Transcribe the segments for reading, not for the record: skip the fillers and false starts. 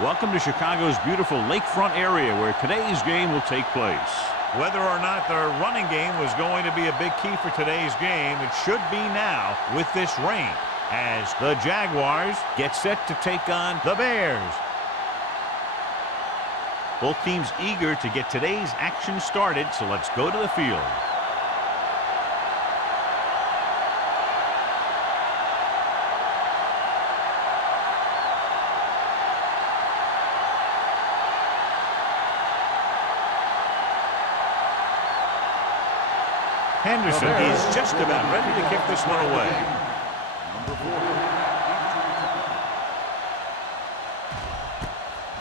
Welcome to Chicago's beautiful lakefront area where today's game will take place. Whether or not the running game was going to be a big key for today's game, it should be now with this rain, as the Jaguars get set to take on the Bears. Both teams eager to get today's action started, so let's go to the field. Henderson is just about ready to kick this one away.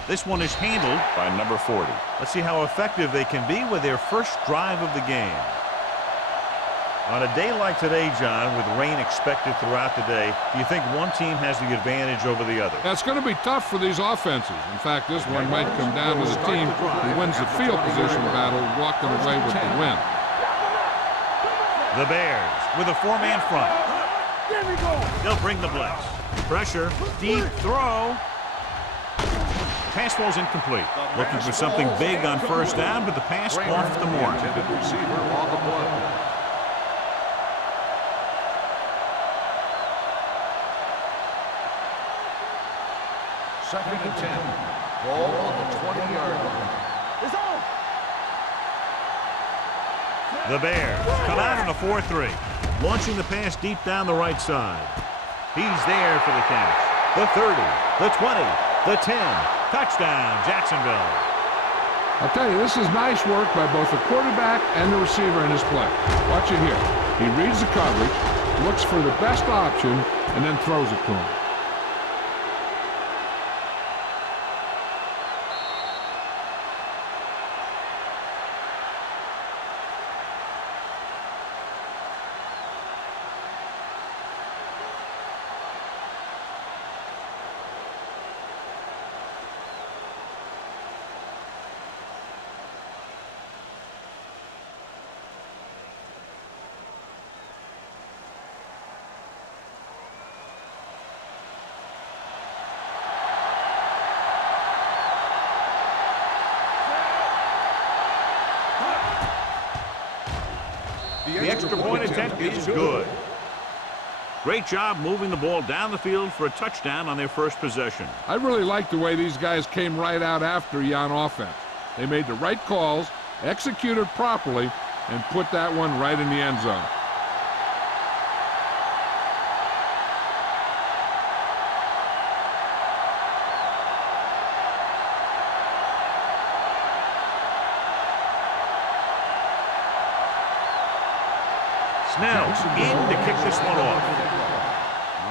This one is handled by number 40. Let's see how effective they can be with their first drive of the game. On a day like today, John, with rain expected throughout the day, do you think one team has the advantage over the other? That's going to be tough for these offenses. In fact, this one might come down to the team who wins the field position battle, walking away with the win. The Bears with a four-man front. They'll bring the blitz. Pressure, deep throw. Pass ball's incomplete. Looking for something big on first down, but the pass off the mark. Second and 10. Ball on the 20-yard line. It's on. The Bears come out in a 4-3. Launching the pass deep down the right side. He's there for the catch. The 30, the 20, the 10. Touchdown, Jacksonville. I'll tell you, this is nice work by both the quarterback and the receiver in his play. Watch it here. He reads the coverage, looks for the best option, and then throws it to him. The extra point attempt is good. Great job moving the ball down the field for a touchdown on their first possession. I really like the way these guys came right out after you on offense. They made the right calls, executed properly, and put that one right in the end zone. Snell in to kick this one off.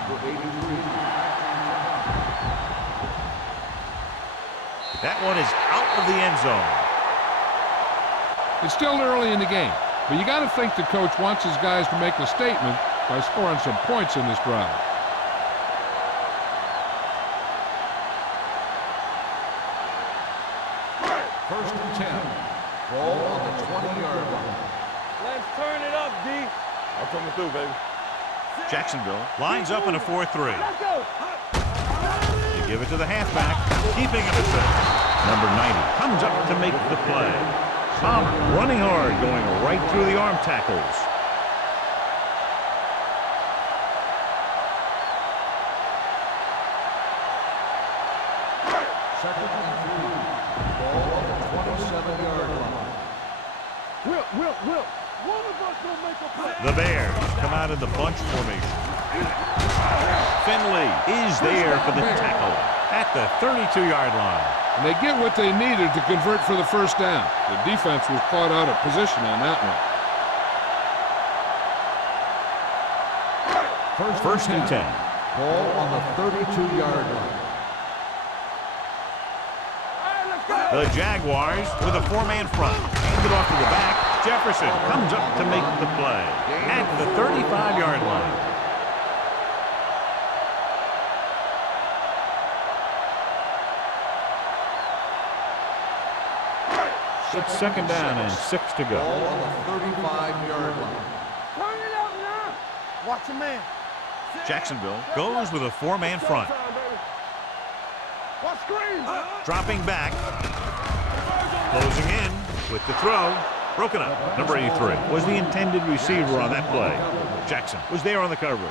Number 83. That one is out of the end zone. It's still early in the game, but you got to think the coach wants his guys to make a statement by scoring some points in this drive. First and 10. Ball on the 20-yard line. Let's turn it up, D. I'm coming through, baby. Jacksonville lines up in a 4-3. Let's go. They give it to the halfback, keeping him at six. Number 90 comes up to make the play. Palmer running hard, going right through the arm tackles. Second and 3. Ball on the 27-yard line. Will. One of us will make a play. The Bears come out in the bunch formation. Finley is there for the tackle at the 32-yard line. And they get what they needed to convert for the first down. The defense was caught out of position on that one. First and 10. Ball on the 32-yard line. The Jaguars with a four-man front. Hand it off to the back. Jefferson comes up to make the play at the 35-yard line. It's second down and 6 to go. Ball on the 35-yard line. Turn it up now. Watch your man. Jacksonville goes with a four-man front. What screen? Dropping back. Closing in with the throw. Broken up. Number 83 was the intended receiver on that play. Jackson was there on the coverage.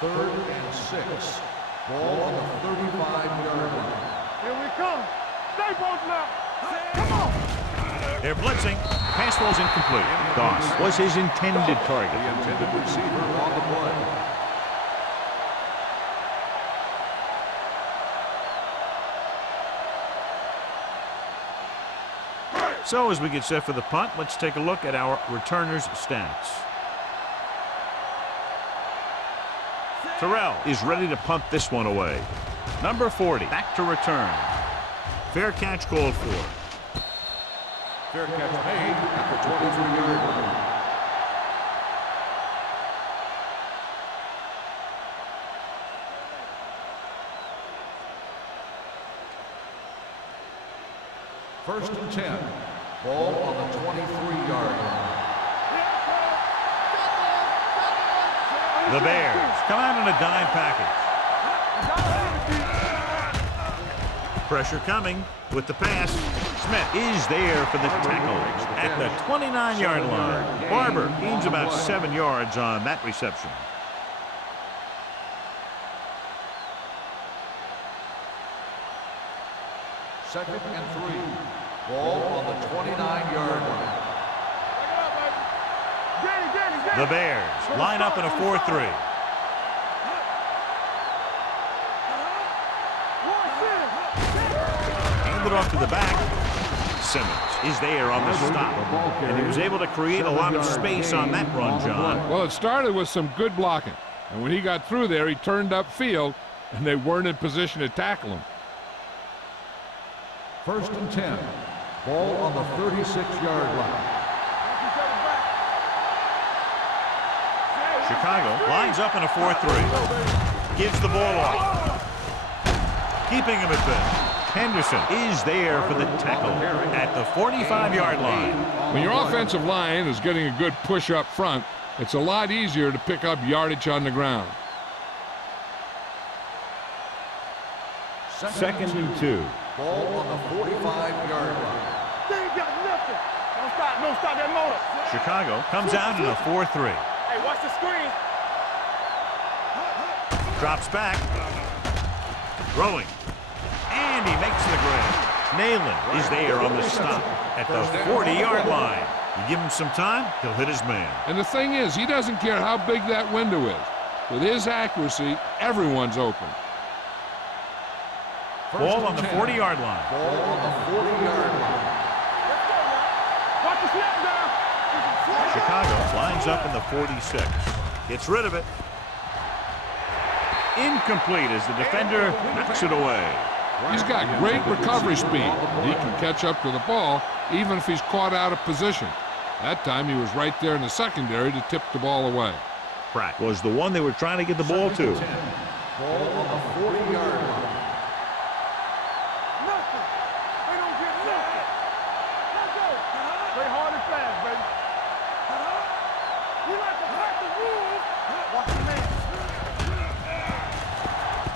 Third and 6. Ball on the 35-yard line. Here we come. Stay both now. Come on. They're blitzing. Pass was incomplete. Goss was his intended target. The intended receiver on the play. So as we get set for the punt, let's take a look at our returners' stats. Terrell is ready to punt this one away. Number 40 back to return. Fair catch called for. Fair catch made at the 23-yard line. First and 10. Ball on the 23-yard line. The Bears come out in a dime package. Pressure coming with the pass. Smith is there for the tackle at the 29-yard line. Barber gains about 7 yards on that reception. Second and 3. Ball on the 29-yard line. The Bears line up in a 4-3. Hand it off to the back. Simmons is there on the stop. And he was able to create a lot of space on that run, John. Well, it started with some good blocking. And when he got through there, he turned upfield, and they weren't in position to tackle him. First and 10. Ball on the 36-yard line. Chicago lines up in a 4-3. Gives the ball off. Keeping him at bay. Henderson is there for the tackle at the 45-yard line. When your offensive line is getting a good push up front, it's a lot easier to pick up yardage on the ground. Second and 2. Ball on the 45-yard line. They ain't got nothing. Don't stop that motor. Chicago comes out in a 4-3. Hey, watch the screen. Drops back. Throwing. And he makes the grab. Nayland is there on the stop at the 40-yard line. You give him some time, he'll hit his man. And the thing is, he doesn't care how big that window is. With his accuracy, everyone's open. Ball on the 40-yard line. Ball on the 40-yard line. Watch the snap down. Chicago lines up in the 46. Gets rid of it. Incomplete as the defender knocks it away. He's got great recovery speed. He can catch up to the ball even if he's caught out of position. That time he was right there in the secondary to tip the ball away. Pratt was the one they were trying to get the ball to. Ball on the 40-yard line. Nothing. They don't get nothing. Let's go. Play hard and fast, baby. We like to break the rules. Watch the man.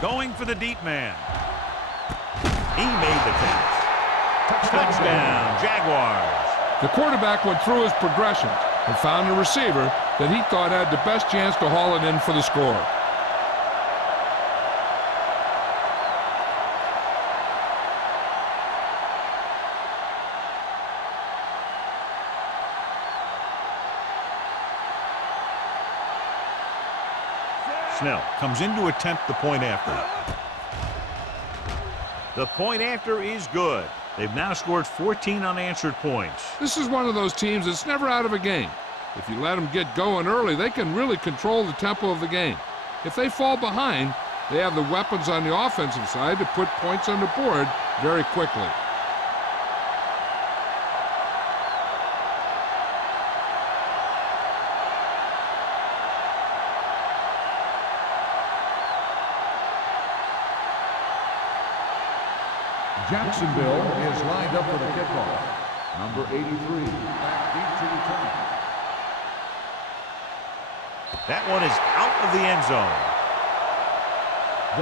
Going for the deep man. He made the catch. Touchdown, Jaguars. The quarterback went through his progressions and found a receiver that he thought had the best chance to haul it in for the score. Snell comes in to attempt the point after. The point after is good. They've now scored 14 unanswered points. This is one of those teams that's never out of a game. If you let them get going early, they can really control the tempo of the game. If they fall behind, they have the weapons on the offensive side to put points on the board very quickly. Jacksonville is lined up for the kickoff. Number 83, back deep to return. That one is out of the end zone.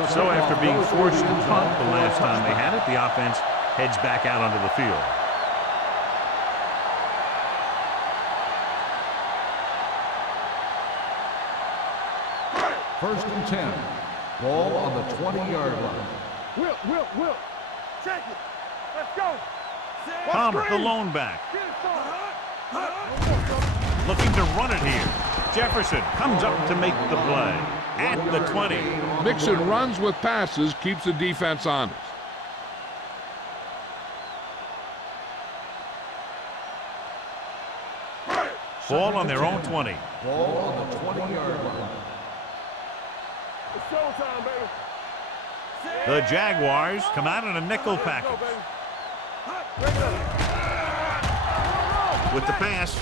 So after being forced to punt the last time they had it, the offense heads back out onto the field. First and 10. Ball on the 20-yard line. Will. Check it. Let's go. Palmer, the lone back. Looking to run it here. Jefferson comes up to make the play at the 20. Mixing runs with passes keeps the defense honest. Ball on their own 20. Ball on the 20-yard line. It's showtime, baby. The Jaguars come out in a nickel package. With the pass,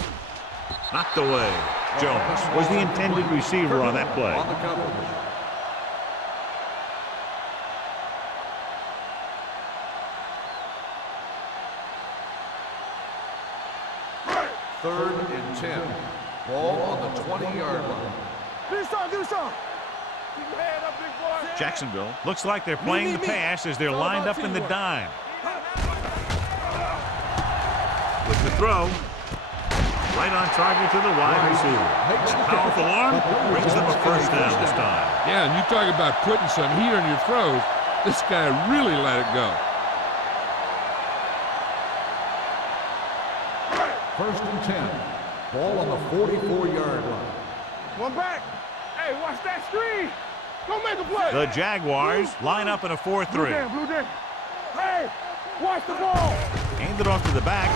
knocked away. Jones was the intended receiver on that play. On the coverage. Third and 10. Ball on the 20-yard line. Do something. Keep your head up, big boy. Jacksonville looks like they're playing the pass as they're lined up in the dime. With the throw, right on target to the wide receiver. Powerful arm brings them a first down this time. Yeah, and you talk about putting some heat on your throws. This guy really let it go. First and 10. Ball on the 44-yard line. One back. Hey, watch that screen. Go make a play. The Jaguars line up in a 4-3. Blue down. Hey, watch the ball. Handed off to the back.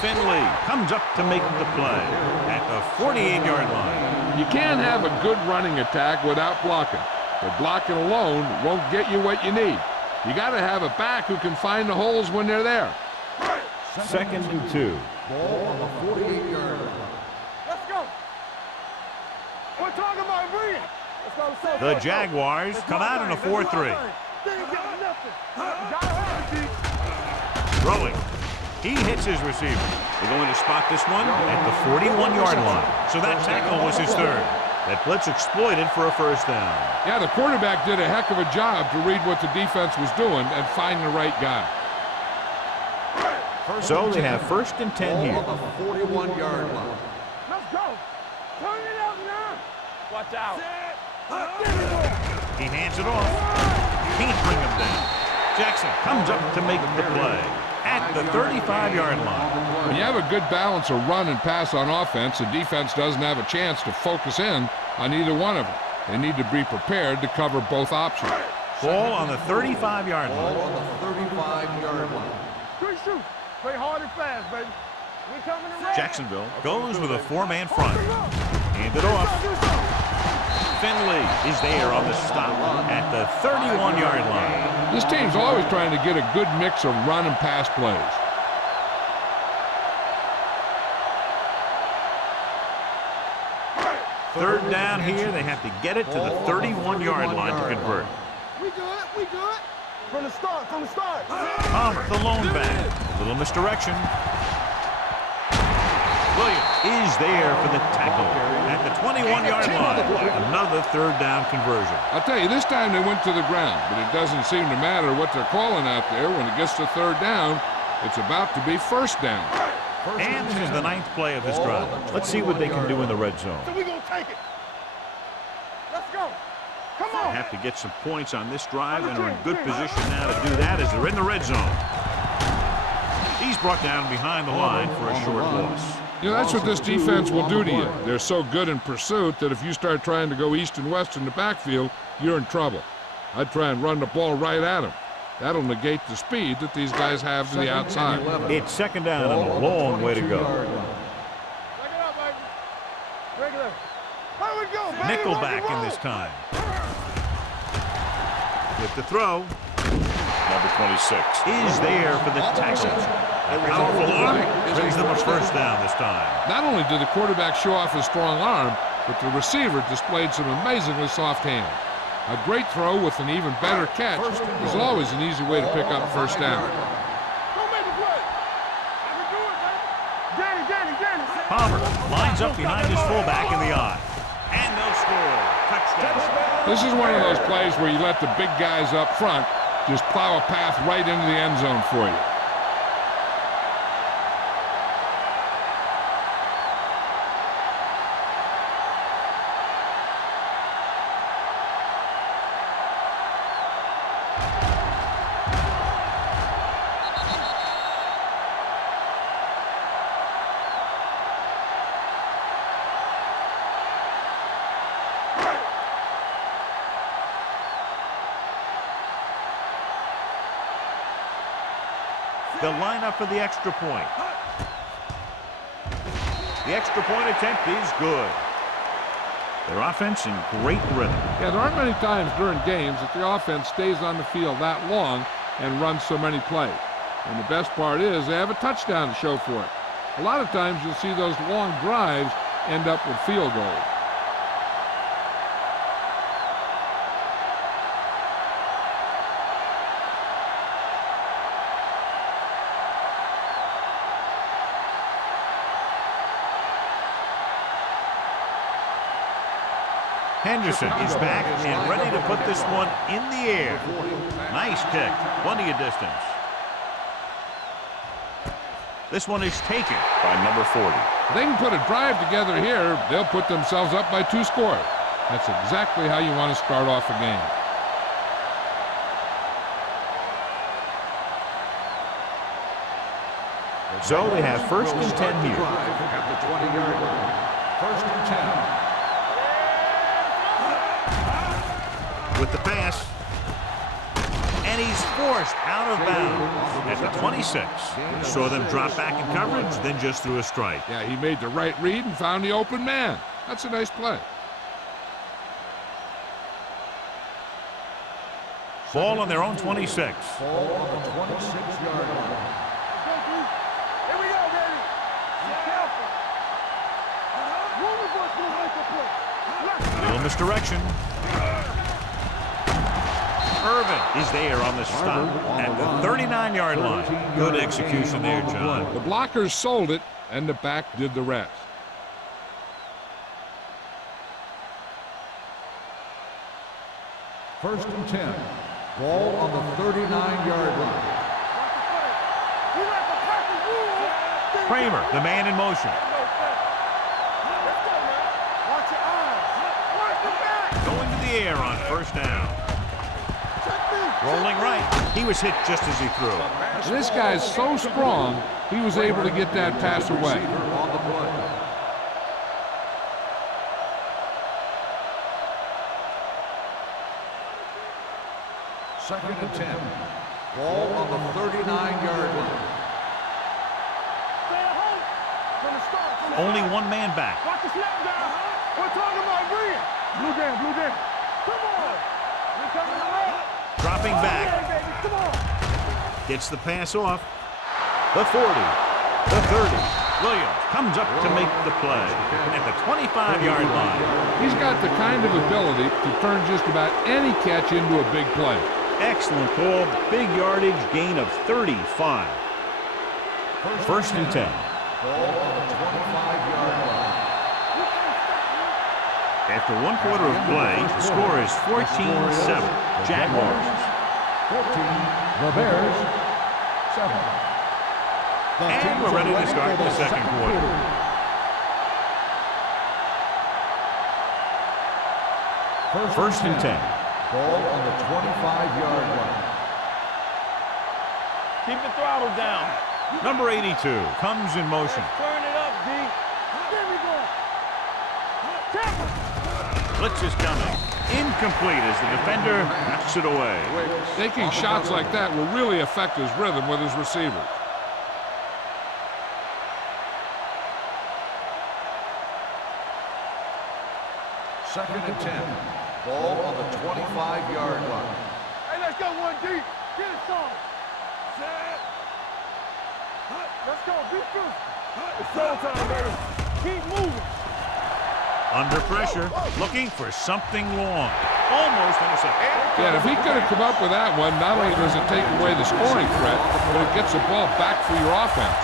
Finley comes up to make the play at the 48-yard line. You can't have a good running attack without blocking. But blocking alone won't get you what you need. You got to have a back who can find the holes when they're there. Second and 2. Ball on the 48-yard line. Let's go. We're talking about bringing. The Jaguars come out in a 4-3. Throwing. He hits his receiver. They're going to spot this one at the 41-yard line. So that tackle was his third. That blitz exploited for a first down. Yeah, the quarterback did a heck of a job to read what the defense was doing and find the right guy. So they have first and 10 here. On the 41-yard line. Let's go. Turn it out now. Watch out. He hands it off. Can't bring him down. Jackson comes up to make the play at the 35-yard line. When you have a good balance of run and pass on offense, the defense doesn't have a chance to focus in on either one of them. They need to be prepared to cover both options. Ball on the 35-yard line. Ball on the 35-yard line. Good shoot. Play hard and fast, baby. We coming around. Jacksonville goes with a four-man front. Hand it off. Finley is there on the stop at the 31-yard line. This team's always trying to get a good mix of run and pass plays. Third down here. They have to get it to the 31-yard line to convert. We good. From the start. Palmer, the lone back. A little misdirection. Williams is there for the tackle at the 21-yard line. Another third down conversion. I'll tell you, this time they went to the ground, but it doesn't seem to matter what they're calling out there. When it gets to third down, it's about to be first down. And this is the 9th play of this drive. Let's see what they can do in the red zone. So we gonna take it. Let's go. Come on. They have to get some points on this drive and are in good position now to do that as they're in the red zone. He's brought down behind the line for a short loss. You know, that's what this defense will do to you. They're so good in pursuit that if you start trying to go east and west in the backfield, you're in trouble. I'd try and run the ball right at them. That'll negate the speed that these guys have to the outside. It's second down and a long way to go. Back it up, baby. Regular. How we go, baby? Nickel back in this time. With the throw. Number 26 is there for the tackle. A powerful arm brings them a first down this time. Not only did the quarterback show off his strong arm, but the receiver displayed some amazingly soft hands. A great throw with an even better catch is always an easy way to pick up first down. Don't make a play. I can do it, baby. Danny. Palmer lines up behind his fullback in the eye. And they'll score. Touchdown. This is one of those plays where you let the big guys up front just plow a path right into the end zone for you. They'll line up for the extra point. The extra point attempt is good. Their offense in great rhythm. Yeah, there aren't many times during games that the offense stays on the field that long and runs so many plays. And the best part is they have a touchdown to show for it. A lot of times you'll see those long drives end up with field goals. Henderson is back and ready to put this one in the air. Nice kick. Plenty of distance. This one is taken by number 40. If they can put a drive together here, they'll put themselves up by 2 scores. That's exactly how you want to start off a game. So they have first and 10 here. At the 20-yard line. First and 10. With the pass. And he's forced out of bounds at the 26. Saw them drop back in coverage, then just threw a strike. Yeah, he made the right read and found the open man. That's a nice play. Ball on their own 26. Ball on the 26-yard line. Here we go, baby. Be careful. One of us will make a play. Little misdirection. Irvin is there on the stop at the 39-yard line. Good execution there, John. The blockers sold it, and the back did the rest. First and 10. Ball on the 39-yard line. We like a perfect rule. Kramer, the man in motion. Let's go, man. Watch your eyes. Watch the back. Going to the air on first down. Rolling right. He was hit just as he threw. And this guy's so strong, he was able to get that pass away. On the play. Second and 10. Ball on the 39-yard line. Stay at home. From the start. Only one man back. Watch the snap down. We're talking about green. Blue down, blue down. Come on. We're coming around. Dropping back. Yeah, baby. Come on. Gets the pass off. The 40. The 30. Williams comes up to make the play at the 25-yard line. He's got the kind of ability to turn just about any catch into a big play. Excellent call. Big yardage, gain of 35. First and 10. Ball on the 25-yard line. After one quarter of play, the score is 14-7. Jaguars. 14. The Bears. 7. And we're ready to start the second quarter. First and 10. Ball on the 25-yard line. Keep the throttle down. Number 82 comes in motion. Turn it up, D. There we go. Tackle. Blitz is coming. Incomplete as the defender knocks it away. Taking shots like that will really affect his rhythm with his receivers. Second and 10. Ball on the 25-yard line. Hey, let's go 1D. Get it started. Set. Let's go. Be true. It's showtime, baby. Keep moving. Under pressure, looking for something long. Almost intercepted. Yeah, if he could have come up with that one, not only does it take away the scoring threat, but it gets the ball back for your offense.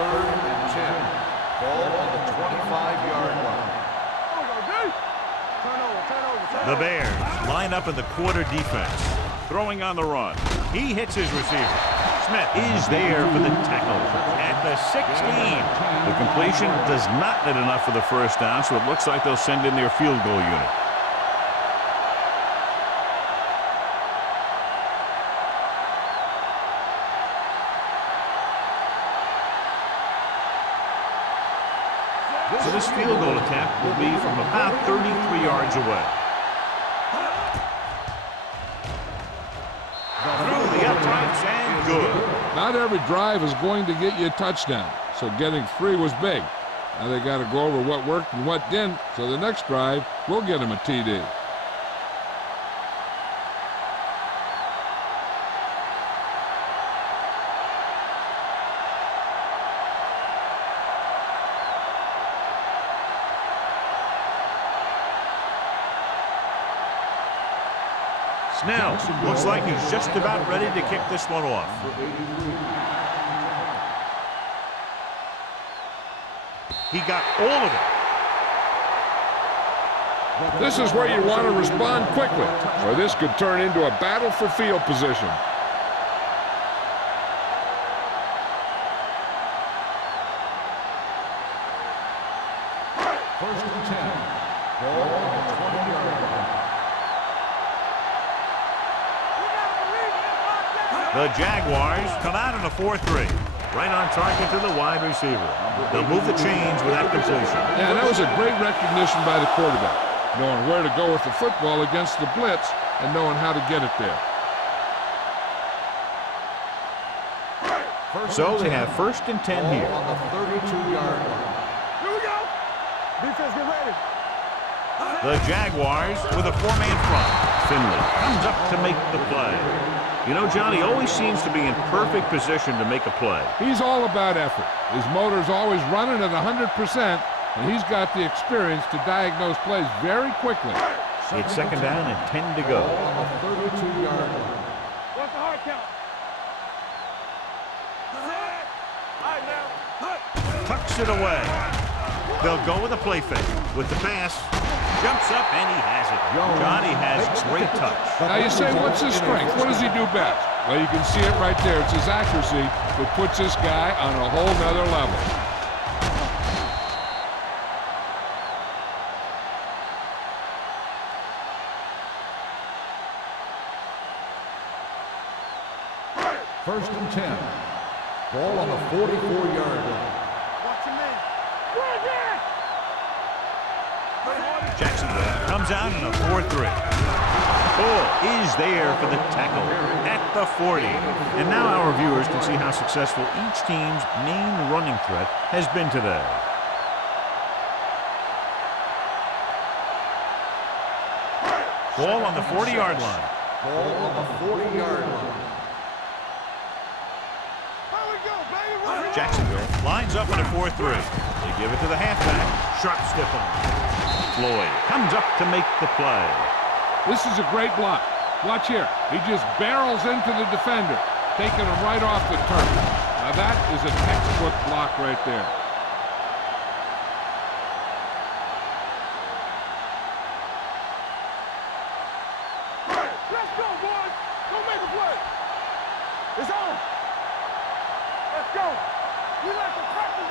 3rd and 10. Ball on the 25-yard line. The Bears line up in the quarter defense. Throwing on the run. He hits his receiver. Smith is there for the tackle at the 16. The completion does not net enough for the first down, so it looks like they'll send in their field goal unit. So this field goal attempt will be from about 33 yards away. Through the uprights and good. Not every drive is going to get you a touchdown, so getting 3 was big. Now they got to go over what worked and what didn't, so the next drive will get them a TD. Snell looks like he's just about ready to kick this one off. He got all of it. This is where you want to respond quickly, or this could turn into a battle for field position. First and 10. Ball on the 20-yard line. The Jaguars come out in a 4-3. Right on target to the wide receiver. They'll move the chains with that completion. Yeah, that was a great recognition by the quarterback, knowing where to go with the football against the blitz and knowing how to get it there. So they have first and 10 here. On the 32-yard line. Here we go. Defense, get ready. The Jaguars with a 4-man front. Finley comes up to make the play. You know, Johnny always seems to be in perfect position to make a play. He's all about effort. His motor's always running at 100%, and he's got the experience to diagnose plays very quickly. It's second down and 10 to go. On the 32-yard line. What's the hard count? All right, now. Tucks it away. They'll go with a play fake. With the pass, jumps up and he has it. Johnny has great touch. Now you say, what's his strength? What does he do best? Well, you can see it right there. It's his accuracy that puts this guy on a whole nother level. First and 10. Ball on the 44-yard line. Watch your man. Right there. Jacksonville comes out in a 4-3. Bull is there for the tackle at the 40. And now our viewers can see how successful each team's main running threat has been today. Ball on the 40-yard line. Ball on the 40-yard line. Jacksonville lines up in a 4-3. They give it to the halfback. Sharp stiff on. Floyd comes up to make the play. This is a great block. Watch here. He just barrels into the defender, taking him right off the turf. Now that is a textbook block right there. Let's go, boys. Go make a play. It's on. Let's go. We like to practice.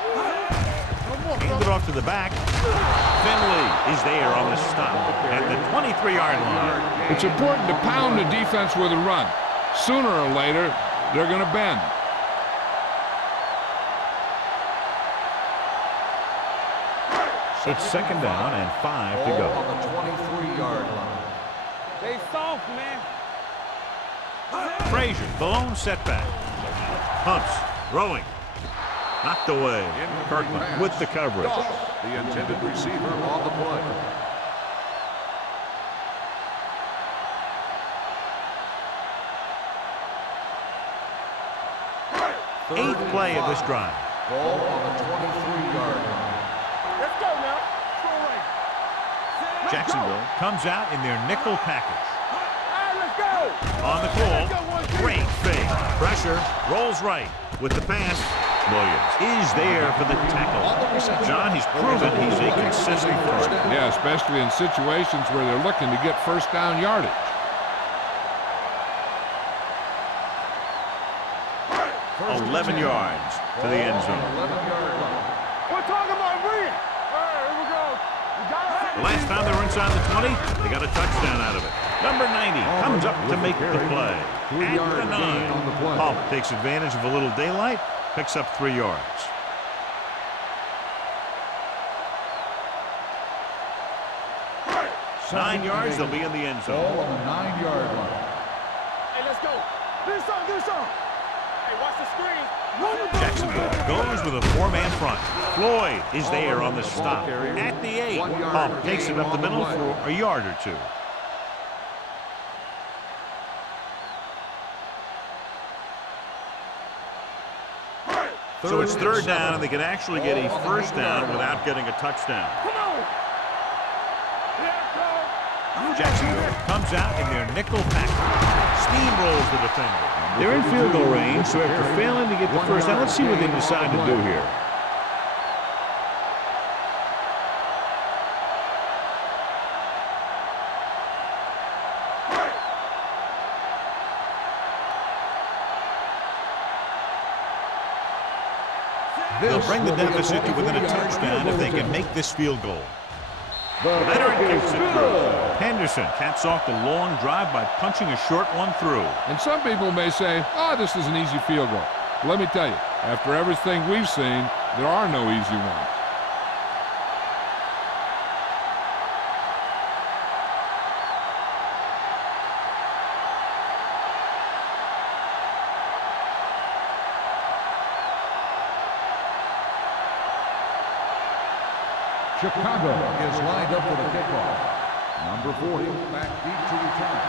Hand it off to the back. Finley is there on the stop at the 23-yard line. It's important to pound the defense with a run. Sooner or later, they're going to bend. It's second down and 5 to go. Ball on the 23-yard line. They soft, man. Frazier, the lone setback. Hunts, throwing. Knocked away. Kirkland with the coverage. Doss, the intended receiver on the play. Eighth play of this drive. Ball on the 23-yard line. Let's go now. Go right. Jacksonville comes out in their nickel package. All right, let's go. On the call, great fake. Pressure, rolls right. With the pass, Williams is there for the tackle. John, he's proven he's a consistent threat. Yeah, especially in situations where they're looking to get first down yardage. First 11 yards to the end zone. 11-yard line. We're talking about Reed. All right, here we go. We got it. The last time they were inside the 20, they got a touchdown out of it. Number 90 comes up to make the play. At the 9, Pump takes advantage of a little daylight, picks up 3 yards. Nine yards, they'll be in the end zone. Ball on the 9-yard line. Hey, let's go. This on. Hey, watch the screen. Jacksonville goes with a 4-man front. Floyd is there on the stop. At the 8, Pump takes it up the middle for a yard or 2. So it's 3rd down, and they can actually get a first down without getting a touchdown. Come on. Jacksonville comes out in their nickel package. Steamrolls the defender. They're in field goal range, so after failing to get the first down, let's see what they decide to do here. They'll bring the deficit to within a touchdown if they can make this field goal. Leonard kicks it through. Henderson caps off the long drive by punching a short one through. And some people may say, oh, this is an easy field goal. Let me tell you, after everything we've seen, there are no easy ones. Chicago is lined up for the kickoff. Number 40 back deep to return.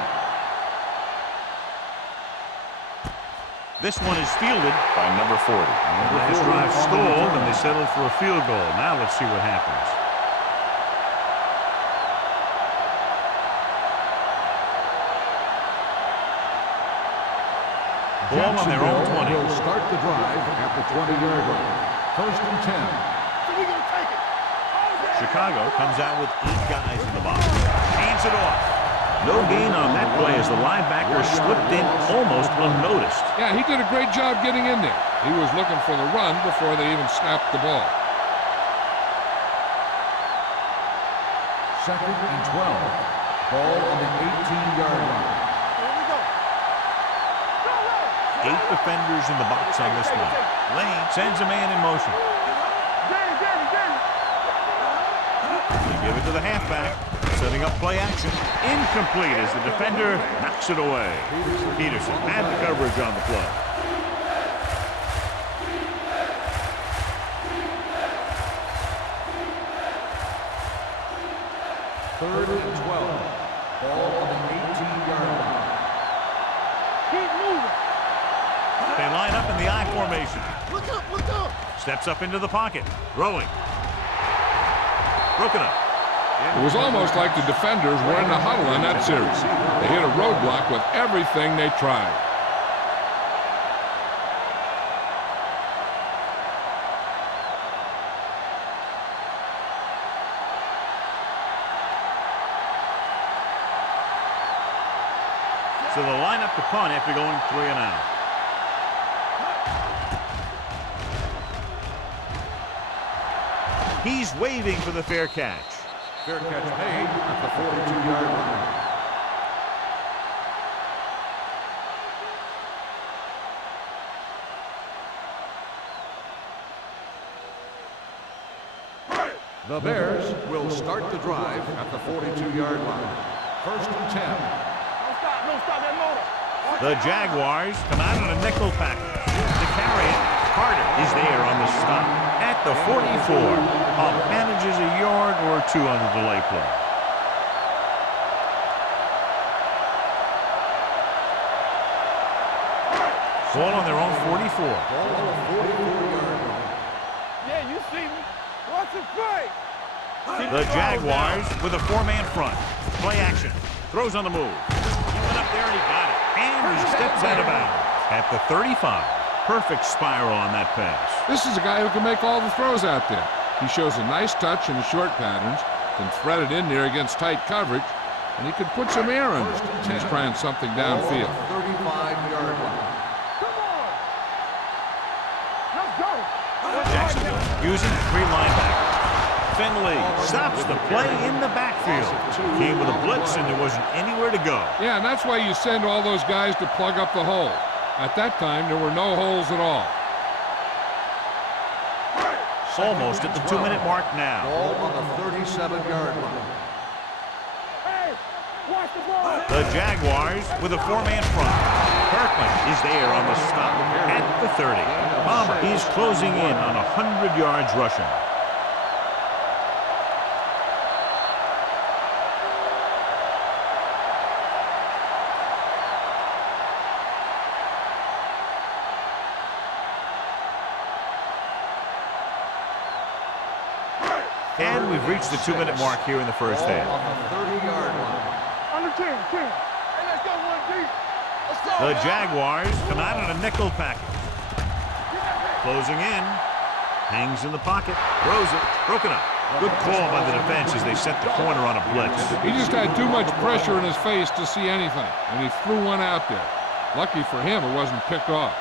This one is fielded by number 40. The last drive stalled, and they settled for a field goal. Now let's see what happens. Ball on their own 20. Will start the drive at the 20-yard line. 1st and 10. So we gonna take it. Chicago comes out with 8 guys in the box. Hands it off. No gain on that play as the linebacker slipped in almost unnoticed. Yeah, he did a great job getting in there. He was looking for the run before they even snapped the ball. 2nd and 12. Ball on the 18-yard line. Here we go. 8 defenders in the box on this one. Lane sends a man in motion. Danny. They give it to the halfback. Setting up play action. Incomplete as the defender knocks it away. Peterson had the coverage on the play. Third and 12. Ball on the 18-yard line. Keep moving. They line up in the I formation. Look up. Steps up into the pocket. Throwing. Broken up. It was almost like the defenders were in the huddle in that series. They hit a roadblock with everything they tried. So they'll line up to punt after going 3 and out. He's waving for the fair catch. Fair catch made at the 42-yard line. The Bears will start the drive at the 42-yard line. 1st and 10. Don't stop that motor. The Jaguars come out in a nickel package. To carry it, Carter is there on the stop. At the 44, Pump manages a yard or 2 on the delay play. Ball on their own 44. Ball on the 44-yard line. Yeah, you see me. Watch it play. The Jaguars with a 4-man front. Play action. Throws on the move. Keeping up there, and he got it. And he steps out of bounds at the 35. Perfect spiral on that pass. This is a guy who can make all the throws out there. He shows a nice touch in the short patterns, can thread it in there against tight coverage, and he can put some air in it when he's trying something downfield. 35-yard line. Come on. Let's go. Jacksonville using 3 linebackers. Finley stops the play in the backfield. Came with a blitz, and there wasn't anywhere to go. Yeah, and that's why you send all those guys to plug up the hole. At that time, there were no holes at all. Almost at the 2-minute mark now. Ball on the 37-yard line. Hey, watch the ball. The Jaguars with a 4-man front. Kirkland is there on the stop at the 30. Palmer is closing in on 100 yards rushing. And we've reached the 2-minute mark here in the first half. On the 30-yard line. Under 10. Hey, let's go 1 deep. Let's go. The Jaguars come out in a nickel package. Closing in. Hangs in the pocket. Throws it. Broken up. Good call by the defense as they set the corner on a blitz. He just had too much pressure in his face to see anything, and he threw one out there. Lucky for him, it wasn't picked off.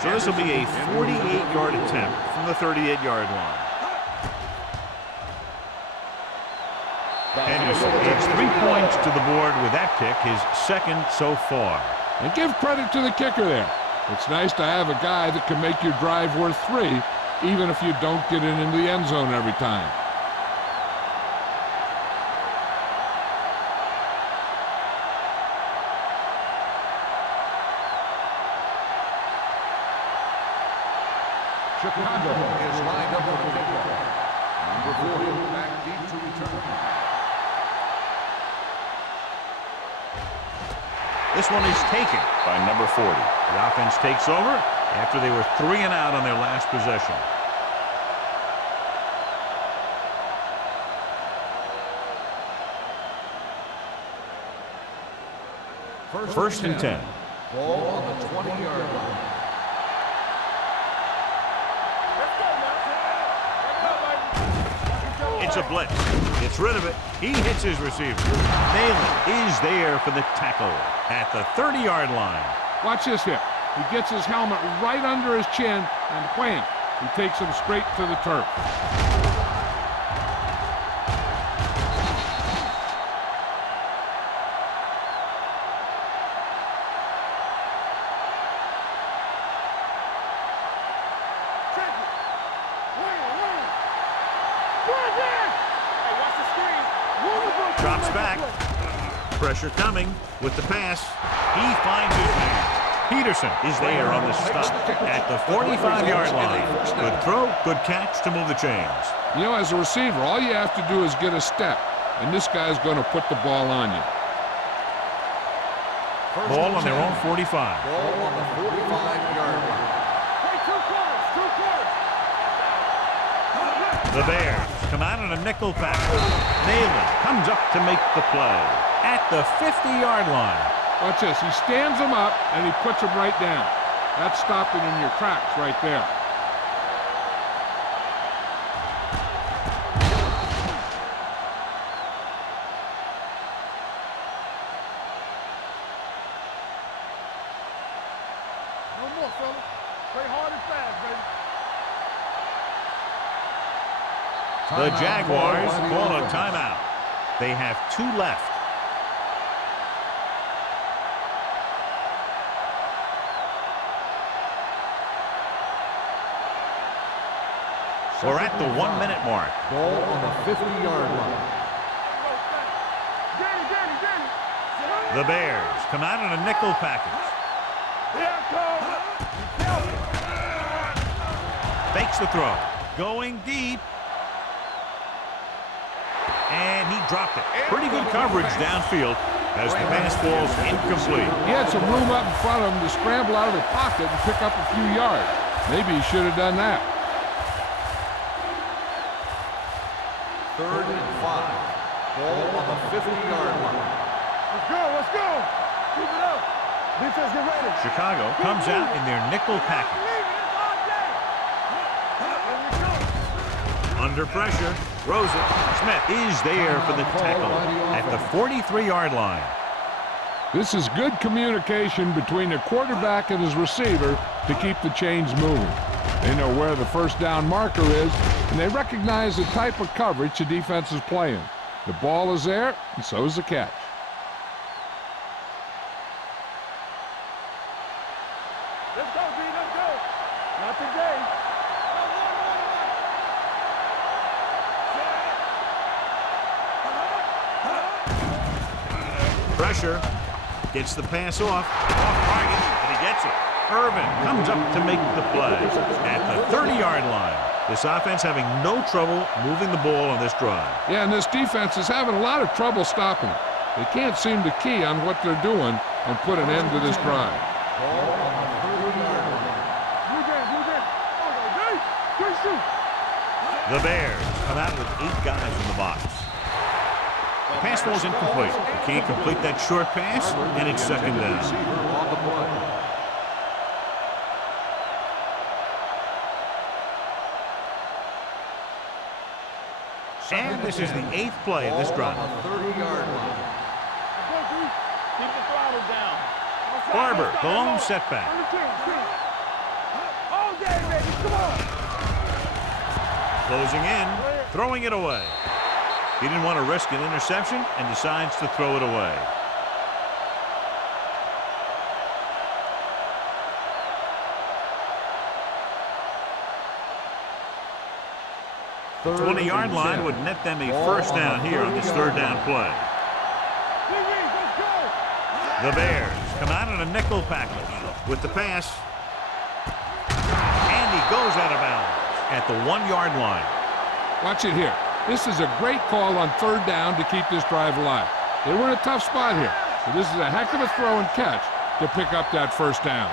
So this will be a 48-yard attempt from the 38-yard line. Henderson adds 3 points to the board with that kick, his second so far. And give credit to the kicker there. It's nice to have a guy that can make your drive worth 3, even if you don't get it into the end zone every time. Chicago is lined up for the kickoff. Number 40 back deep to return. This one is taken by number 40. The offense takes over after they were 3 and out on their last possession. First and 10. Ball on the 20-yard line. It's a blitz. Gets rid of it. He hits his receiver. Nalen is there for the tackle at the 30-yard line. Watch this here. He gets his helmet right under his chin, and wham, he takes him straight to the turf. Drops back. Pressure coming with the pass. He finds his man. Peterson is there on the stop at the 45-yard line. Good throw, good catch to move the chains. You know, as a receiver, all you have to do is get a step, and this guy's going to put the ball on you. Ball on their own 45. Ball on the 45-yard line. The Bears come out in a nickel pack. Nalen comes up to make the play at the 50-yard line. Watch this. He stands him up, and he puts him right down. That's stopping in your tracks right there. No more, fella. Play hard and fast, baby. The Jaguars call a timeout. They have 2 left. We're at the 1-minute mark. Ball on the 50-yard line. The Bears come out in a nickel package. Fakes the throw. Going deep. And he dropped it. Pretty good coverage downfield as the pass falls incomplete. He had some room up in front of him to scramble out of the pocket and pick up a few yards. Maybe he should have done that. 3rd and 5. Ball on the 50-yard line. Let's go, let's go. Keep it up. Defense, get ready. Chicago comes out in their nickel package. Under pressure, throws it. Smith is there for the tackle at the 43-yard line. This is good communication between the quarterback and his receiver to keep the chains moving. They know where the first down marker is, and they recognize the type of coverage the defense is playing. The ball is there, and so is the catch. Let's go, B, let's go. Not today. Pressure. Gets the pass off target, and he gets it. Irvin comes up to make the play at the 30-yard line. This offense having no trouble moving the ball on this drive. Yeah, and this defense is having a lot of trouble stopping it. They can't seem to key on what they're doing and put an end to this drive. Ball on the 30-yard line. The Bears come out with 8 guys in the box. The pass falls incomplete. They can't complete that short pass, and it's 2nd down. On the play. And this is the 8th play of this drive. On the 30-yard line. Keep the throttle down. Barber, the lone setback. All day, baby, come on. Closing in, throwing it away. He didn't want to risk an interception and decides to throw it away. The 20-yard line would net them a first down here on this 3rd down play. The Bears come out in a nickel package with the pass. And he goes out of bounds at the 1-yard line. Watch it here. This is a great call on 3rd down to keep this drive alive. They were in a tough spot here, so this is a heck of a throw and catch to pick up that first down.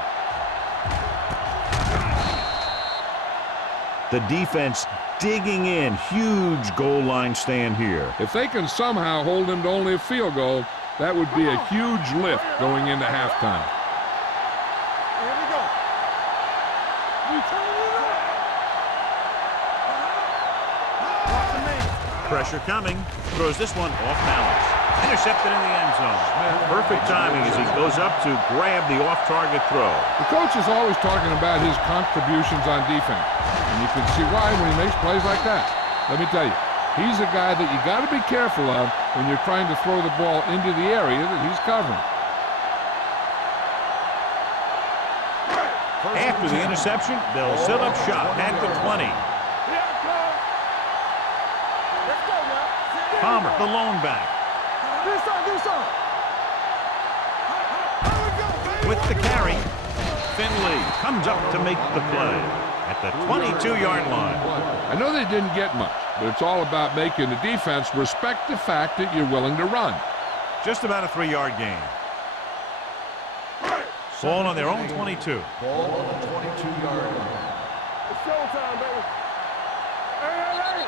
The defense digging in. Huge goal line stand here. If they can somehow hold him to only a field goal, that would be a huge lift going into halftime. Here we go. You telling me that? Pressure coming. Throws this one off balance. Intercepted in the end zone. Perfect timing as he goes up to grab the off-target throw. The coach is always talking about his contributions on defense, and you can see why when he makes plays like that. Let me tell you, he's a guy that you got to be careful of when you're trying to throw the ball into the area that he's covering. After the interception, they'll set up shop at the 20. Palmer, the lone back. With the carry, Finley comes up to make the play at the 22-yard line. I know they didn't get much, but it's all about making the defense respect the fact that you're willing to run. Just about a 3-yard gain. Ball on their own 22. Ball on the 22-yard line. It's showtime, baby. Hey.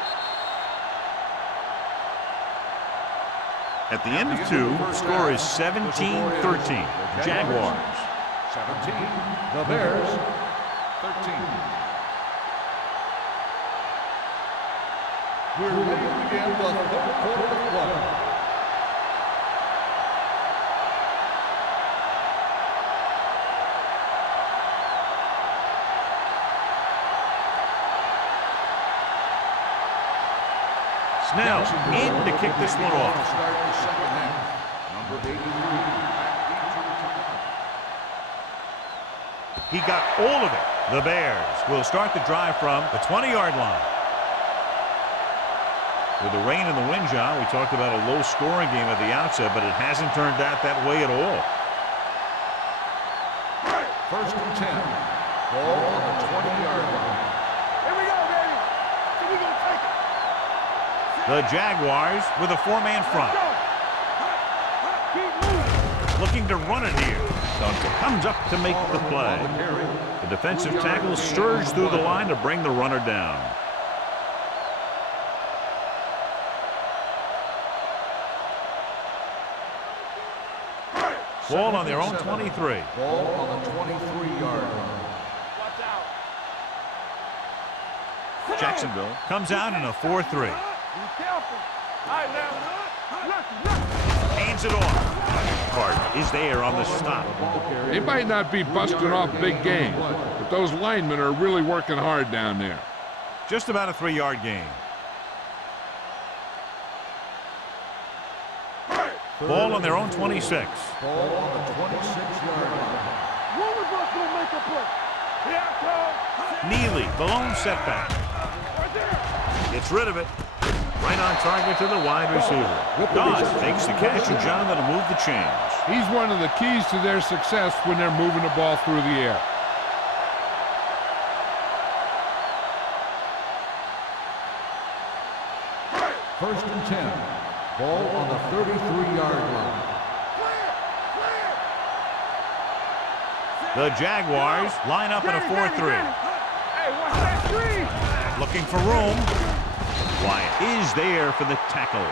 At the end of 2, score is 17-13. Jaguars. 17. The Bears. 13. We're ready to begin the 3rd quarter of play. Snell in to kick this one off. Start the second half. Number 83. He got all of it. The Bears will start the drive from the 20-yard line. With the rain and the wind, John, we talked about a low-scoring game at the outset, but it hasn't turned out that way at all. 1st and 10. Ball on the 20-yard line. Here we go, baby. We're going to take it. The Jaguars with a 4-man front. Keep moving. Looking to run it here. comes up to make the play. The defensive tackle surged through the line to bring the runner down. Ball on their own 23. Ball on the 23-yard line. Jacksonville comes out in a 4-3. Hands it off. Hart is there on the stop. They might not be busting off big games, but those linemen are really working hard down there. Just about a 3-yard gain. Ball on their own 26. Ball on the 26-yard line. One of us will make a play. Here I come. Neely, the lone setback. Right there. Gets rid of it. Right on target to the wide receiver. Doss takes the catch, and John, that'll move the chains. He's one of the keys to their success when they're moving the ball through the air. First and 10. Ball on the 33-yard line. The Jaguars line up in a 4-3. Hey, watch that screen. Looking for room. Wyatt is there for the tackle.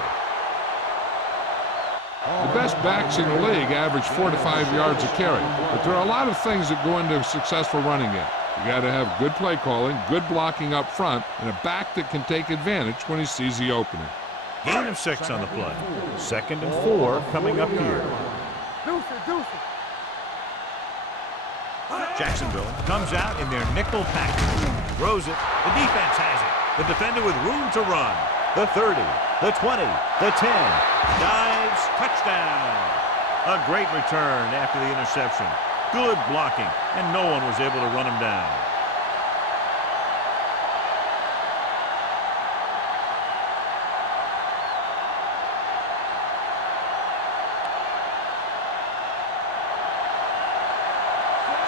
The best backs in the league average 4 to 5 yards a carry, but there are a lot of things that go into a successful running game. You got to have good play calling, good blocking up front, and a back that can take advantage when he sees the opening. Gain of 6 on the play. 2nd and 4 coming up here. Deuce it. Jacksonville comes out in their nickel package. Throws it. The defense has it. The defender with room to run. The 30, the 20, the 10. Dives, touchdown. A great return after the interception. Good blocking, and no one was able to run him down.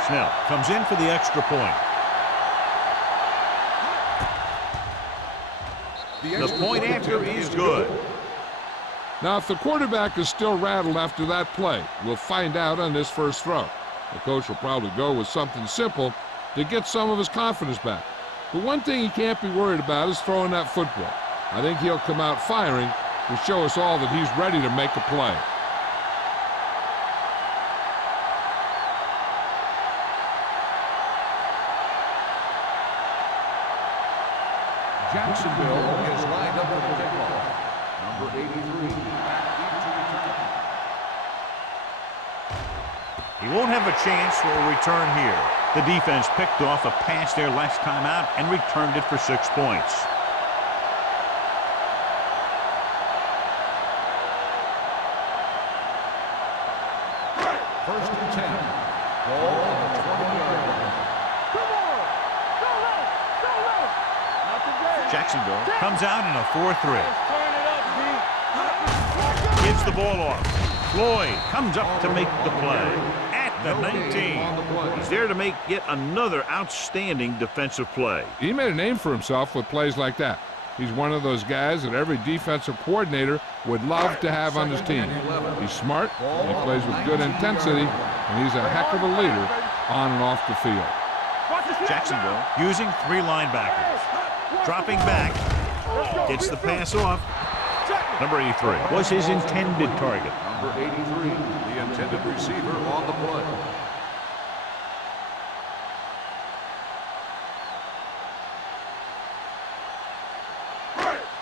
Snell comes in for the extra point. The point after is good. Now, if the quarterback is still rattled after that play, we'll find out on this first throw. The coach will probably go with something simple to get some of his confidence back. But one thing he can't be worried about is throwing that football. I think he'll come out firing to show us all that he's ready to make a play. Jacksonville is lined up for the kickoff. Number 83. He won't have a chance for a return here. The defense picked off a pass there last time out and returned it for 6 points. First and 10. Ball on the 20-yard line. Come on. Go left. Not today. Jacksonville comes out in a 4-3. Turn it up, B. Gives the ball off. Floyd comes up to make the play. At the 19. He's there to make yet another outstanding defensive play. He made a name for himself with plays like that. He's one of those guys that every defensive coordinator would love to have on his team. He's smart, he plays with good intensity, and he's a heck of a leader on and off the field. Jacksonville using 3 linebackers. Dropping back. Gets the pass off. Number 83 was his intended target. Number 83, the intended receiver on the play.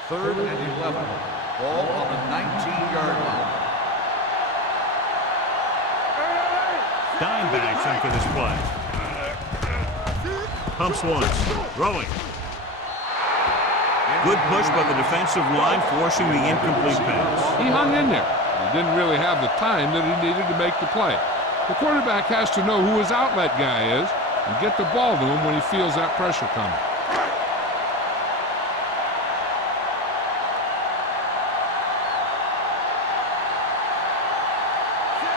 Third and 11. Ball on the 19-yard line. Dime backs in for this play. Pumps once. Throwing. Good push by the defensive line, forcing the incomplete pass. He hung in there. He didn't really have the time that he needed to make the play. The quarterback has to know who his outlet guy is and get the ball to him when he feels that pressure coming.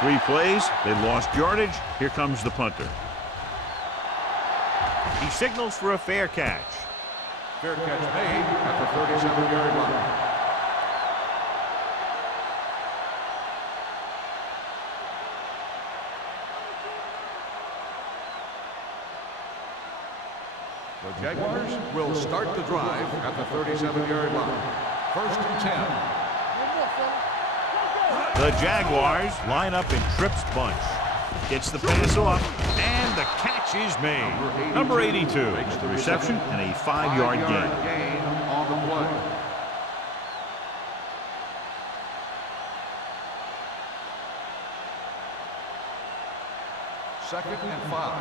Three plays, they lost yardage. Here comes the punter. He signals for a fair catch. Fair catch made at the 37-yard line. The Jaguars will start the drive at the 37-yard line. First and 10. The Jaguars line up in trips bunch. Gets the pass off, and the catch is made. Number 82 makes the reception and a 5-yard gain on the play. Second and 5.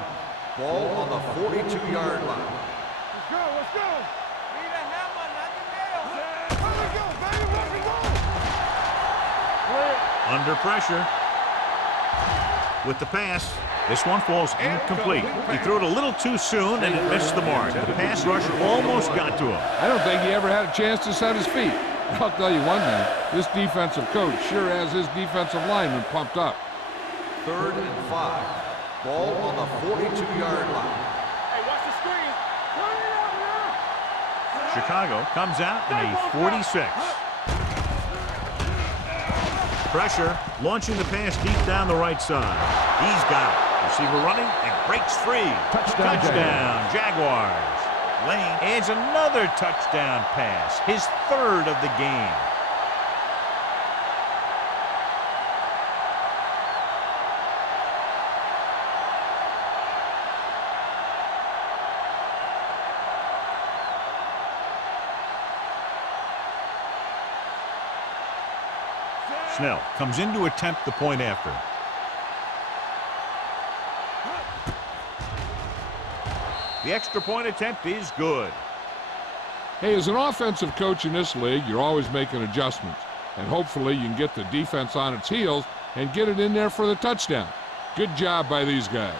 Ball on the 42-yard line. Let's go, let's go. Need a hammer, not the nail. Let's go, baby, rock and roll. under pressure. With the pass, this one falls incomplete. He threw it a little too soon and it missed the mark. The pass rush almost got to him. I don't think he ever had a chance to set his feet. I'll tell you one thing, this defensive coach sure has his defensive lineman pumped up. Third and 5. Ball on the 42-yard line. Hey, watch the screen. Turn it out now. Chicago comes out in a 46. Pressure, launching the pass deep down the right side. He's got it. Receiver running and breaks free. Touchdown, Jaguars. Lane adds another touchdown pass, his third of the game. Snell comes in to attempt the point after. The extra point attempt is good. Hey, as an offensive coach in this league, you're always making adjustments. And hopefully you can get the defense on its heels and get it in there for the touchdown. Good job by these guys.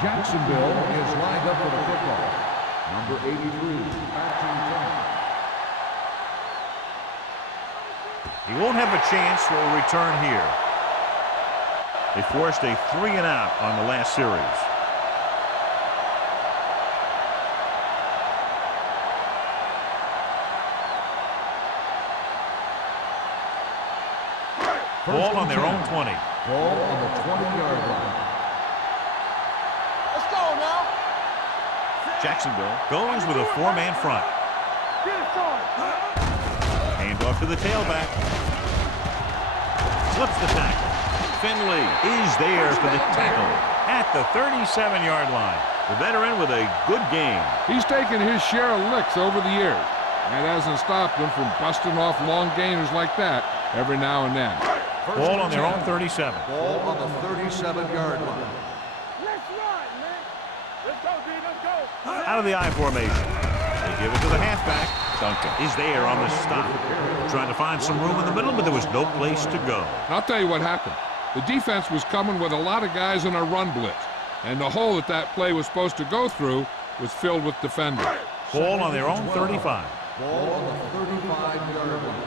Jacksonville is lined up for the football. Number 83, Patrick. He won't have a chance for a return here. They forced a 3-and-out on the last series. Ball on their own 20. Ball on the 20-yard line. Jacksonville goes with a 4-man front. Hand off to the tailback. Slips the tackle. Finley is there for the tackle at the 37-yard line. The veteran with a good game. He's taken his share of licks over the years. That hasn't stopped him from busting off long gainers like that every now and then. Ball on their own 37. Ball on the 37-yard line. Out of the I formation. They give it to the halfback. Duncan is there on the stop. Trying to find some room in the middle, but there was no place to go. I'll tell you what happened. The defense was coming with a lot of guys in a run blitz, and the hole that play was supposed to go through was filled with defenders. Ball on their own 35. Ball on the 35-yard line.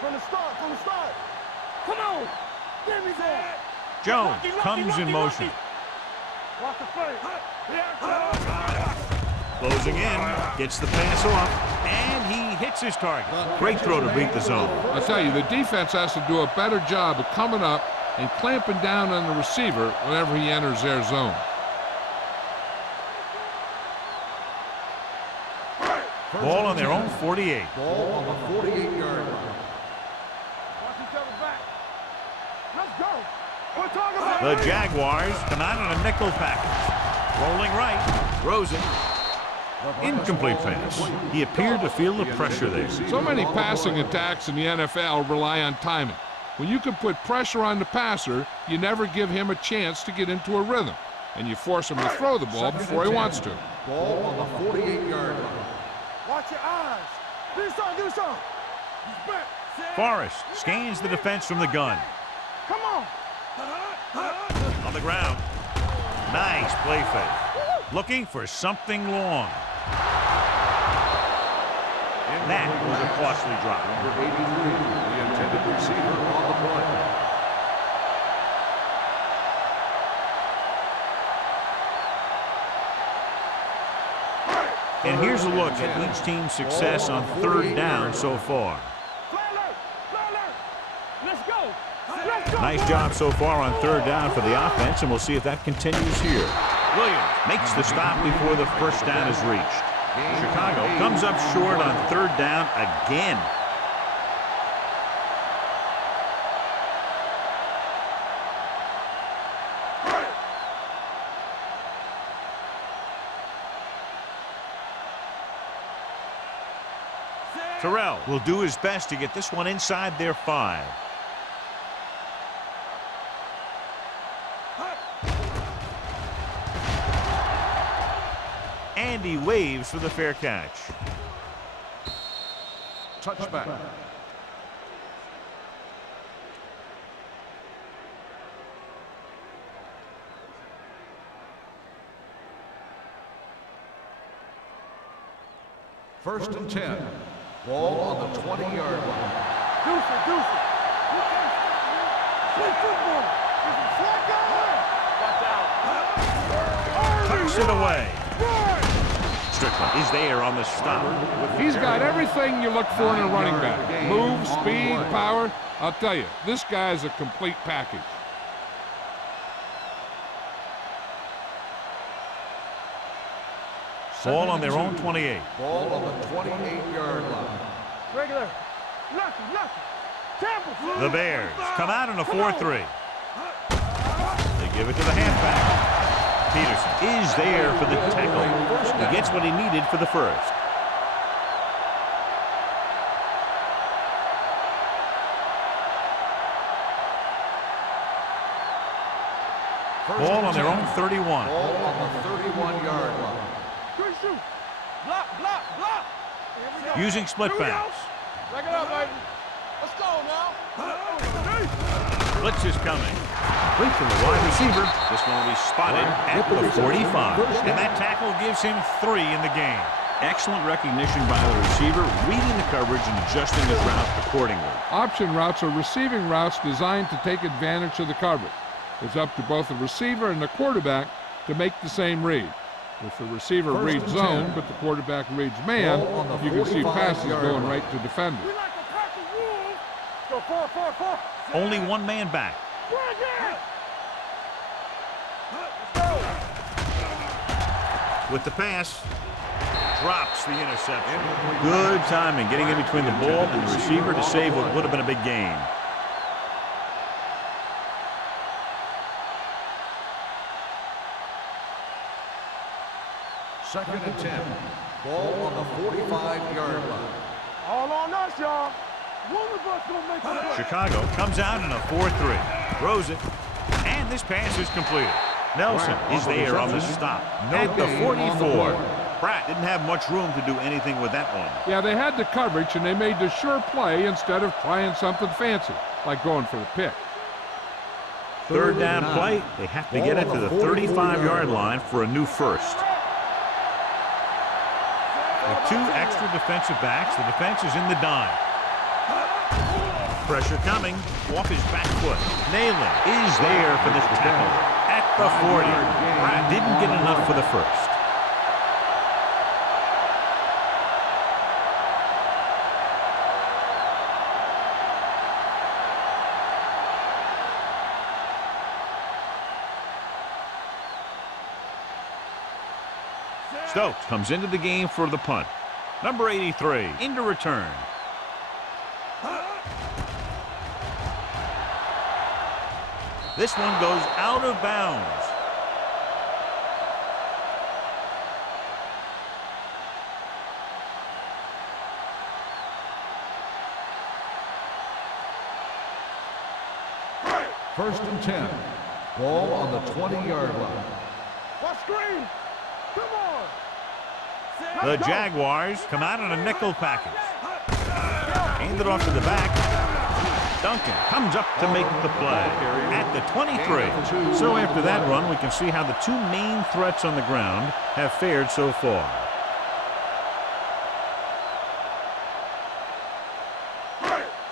From the start. Come on. Give me that. Jones comes in motion. Watch the play. Closing in, gets the pass off, and he hits his target. Great throw to beat the zone. I'll tell you, the defense has to do a better job of coming up and clamping down on the receiver whenever he enters their zone. Ball on their own 48. Ball on the 48-yard line. Watch each other back. Let's go. We're talking about The Jaguars come out in a nickel package. Rolling right, throws it. Incomplete pass. He appeared to feel the pressure there. So many passing attacks in the NFL rely on timing. When you can put pressure on the passer, you never give him a chance to get into a rhythm, and you force him to throw the ball before he wants to. Ball on the 48-yard line. watch your eyes. Do something. He's back. Forrest scans the defense from the gun. Come on. On the ground. Nice play fake. Looking for something long. That was a costly drop. Number 83, the intended receiver on the play. And here's a look at each team's success on third down so far. Nice job so far on third down for the offense, and we'll see if that continues here. Williams makes the stop before the first down is reached. Chicago comes up short on third down again. Terrell will do his best to get this one inside their 5. And he waves for the fair catch. Touchback. First and 10. Ball on the 20-yard line. Deuce it. You can't play football. Watch out. Tucks it away. Strickland is there on the stop. He's got everything you look for in a running back. Move, speed, power. I'll tell you, this guy is a complete package. Ball on their own 28. Ball on the 28-yard line. Regular. Lucky. Tampa. The Bears come out in a 4-3. They give it to the halfback. Peterson is there for the tackle. He gets what he needed for the first. Ball on their own 31. Ball on the 31-yard line. Block. Using split pass. Back it up, baby. Let's go now. Blitz is coming. Complete from the wide receiver. This one will be spotted at the 45. And that tackle gives him 3 in the game. Excellent recognition by the receiver, reading the coverage and adjusting his route accordingly. Option routes are receiving routes designed to take advantage of the coverage. It's up to both the receiver and the quarterback to make the same read. If the receiver reads zone, but the quarterback reads man, you can see passes going right to defenders. We like to crack the rules. Go 4. Only one man back. With the pass, drops the interception. Good timing, getting in between the ball and the receiver to save what would have been a big gain. Second and 10. Ball on the 45-yard line. All on us, y'all. One of us gonna make it. Chicago comes out in a 4-3. Throws it. And this pass is completed. Nelson is there on the stop at the 44. Pratt didn't have much room to do anything with that one. Yeah, they had the coverage, and they made the sure play instead of trying something fancy, like going for the pick. Third down play. They have to get it to the 35-yard line for a new first. With 2 extra defensive backs, the defense is in the dime. Pressure coming off his back foot. Nayland is there for the tackle at the 40. Pratt didn't get enough for the first. Stokes comes into the game for the punt. Number 83 into return. This one goes out of bounds. First and 10. Ball on the 20-yard line. What screen? Come on. The Jaguars come out in a nickel package. Hand it off to the back. Duncan comes up to make the play at the 23. So after that run, we can see how the 2 main threats on the ground have fared so far.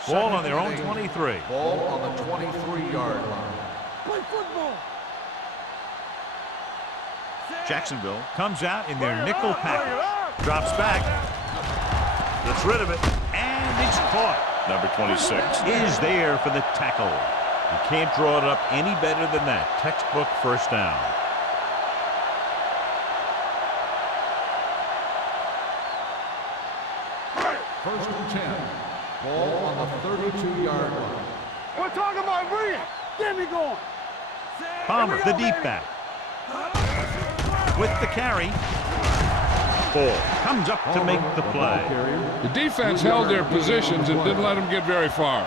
Ball on their own 23. Ball on the 23-yard line. Play football. Jacksonville comes out in their nickel package. Drops back. Gets rid of it. And it's caught. Number 26 is there for the tackle. You can't draw it up any better than that. Textbook first down. First and 10. Ball on the 32-yard line. We're talking about bringing. Get me going. Palmer, the deep back. With the carry. Ball comes up to make the play. The defense held their positions and didn't let them get very far.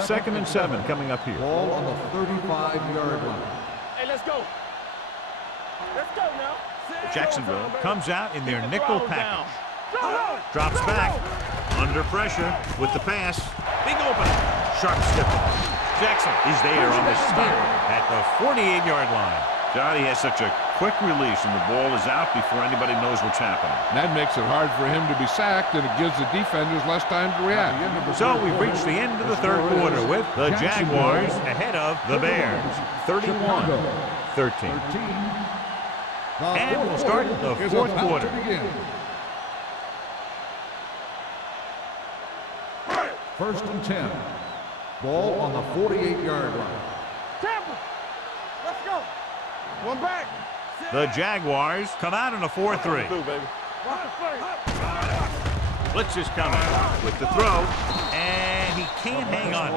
Second and 7 coming up here. Ball on the 35-yard line. Hey, let's go. Let's go now. Jacksonville comes out in their nickel package. Go, go. Drops back. Under pressure with the pass. Big opening. Sharp step. Jackson is there on the stop at the 48-yard line. Johnny has such a quick release and the ball is out before anybody knows what's happening. That makes it hard for him to be sacked, and it gives the defenders less time to react. So we've reached the end of the third quarter with the Jaguars ahead of the Bears, 31-13. And we'll start the fourth quarter. First and 10. Ball on the 48-yard line. Tampa. Let's go. One back. The Jaguars come out in a 4-3. Blitz is coming with the throw, and he can't hang on.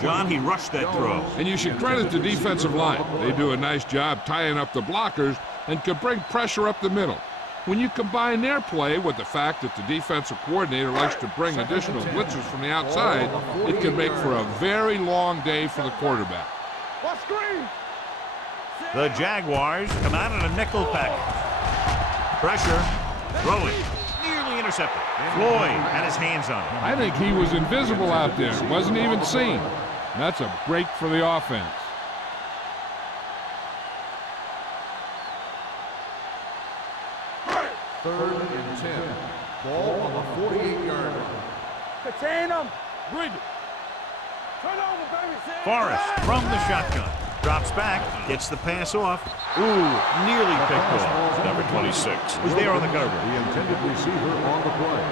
John, he rushed that throw. And you should credit the defensive line. They do a nice job tying up the blockers and can bring pressure up the middle. When you combine their play with the fact that the defensive coordinator likes to bring additional blitzers from the outside, it can make for a very long day for the quarterback. What screen? The Jaguars come out in a nickel package. Pressure, throwing, nearly intercepted. Floyd had his hands on it. I think he was invisible out there, wasn't even seen. That's a break for the offense. Third and 10. Ball on the 48-yard line. Contain them. Bring it. Turn over, baby. Forrest from the shotgun. Drops back, gets the pass off. Ooh, nearly picked off. Number 26 was there on the cover. The intended receiver on the play.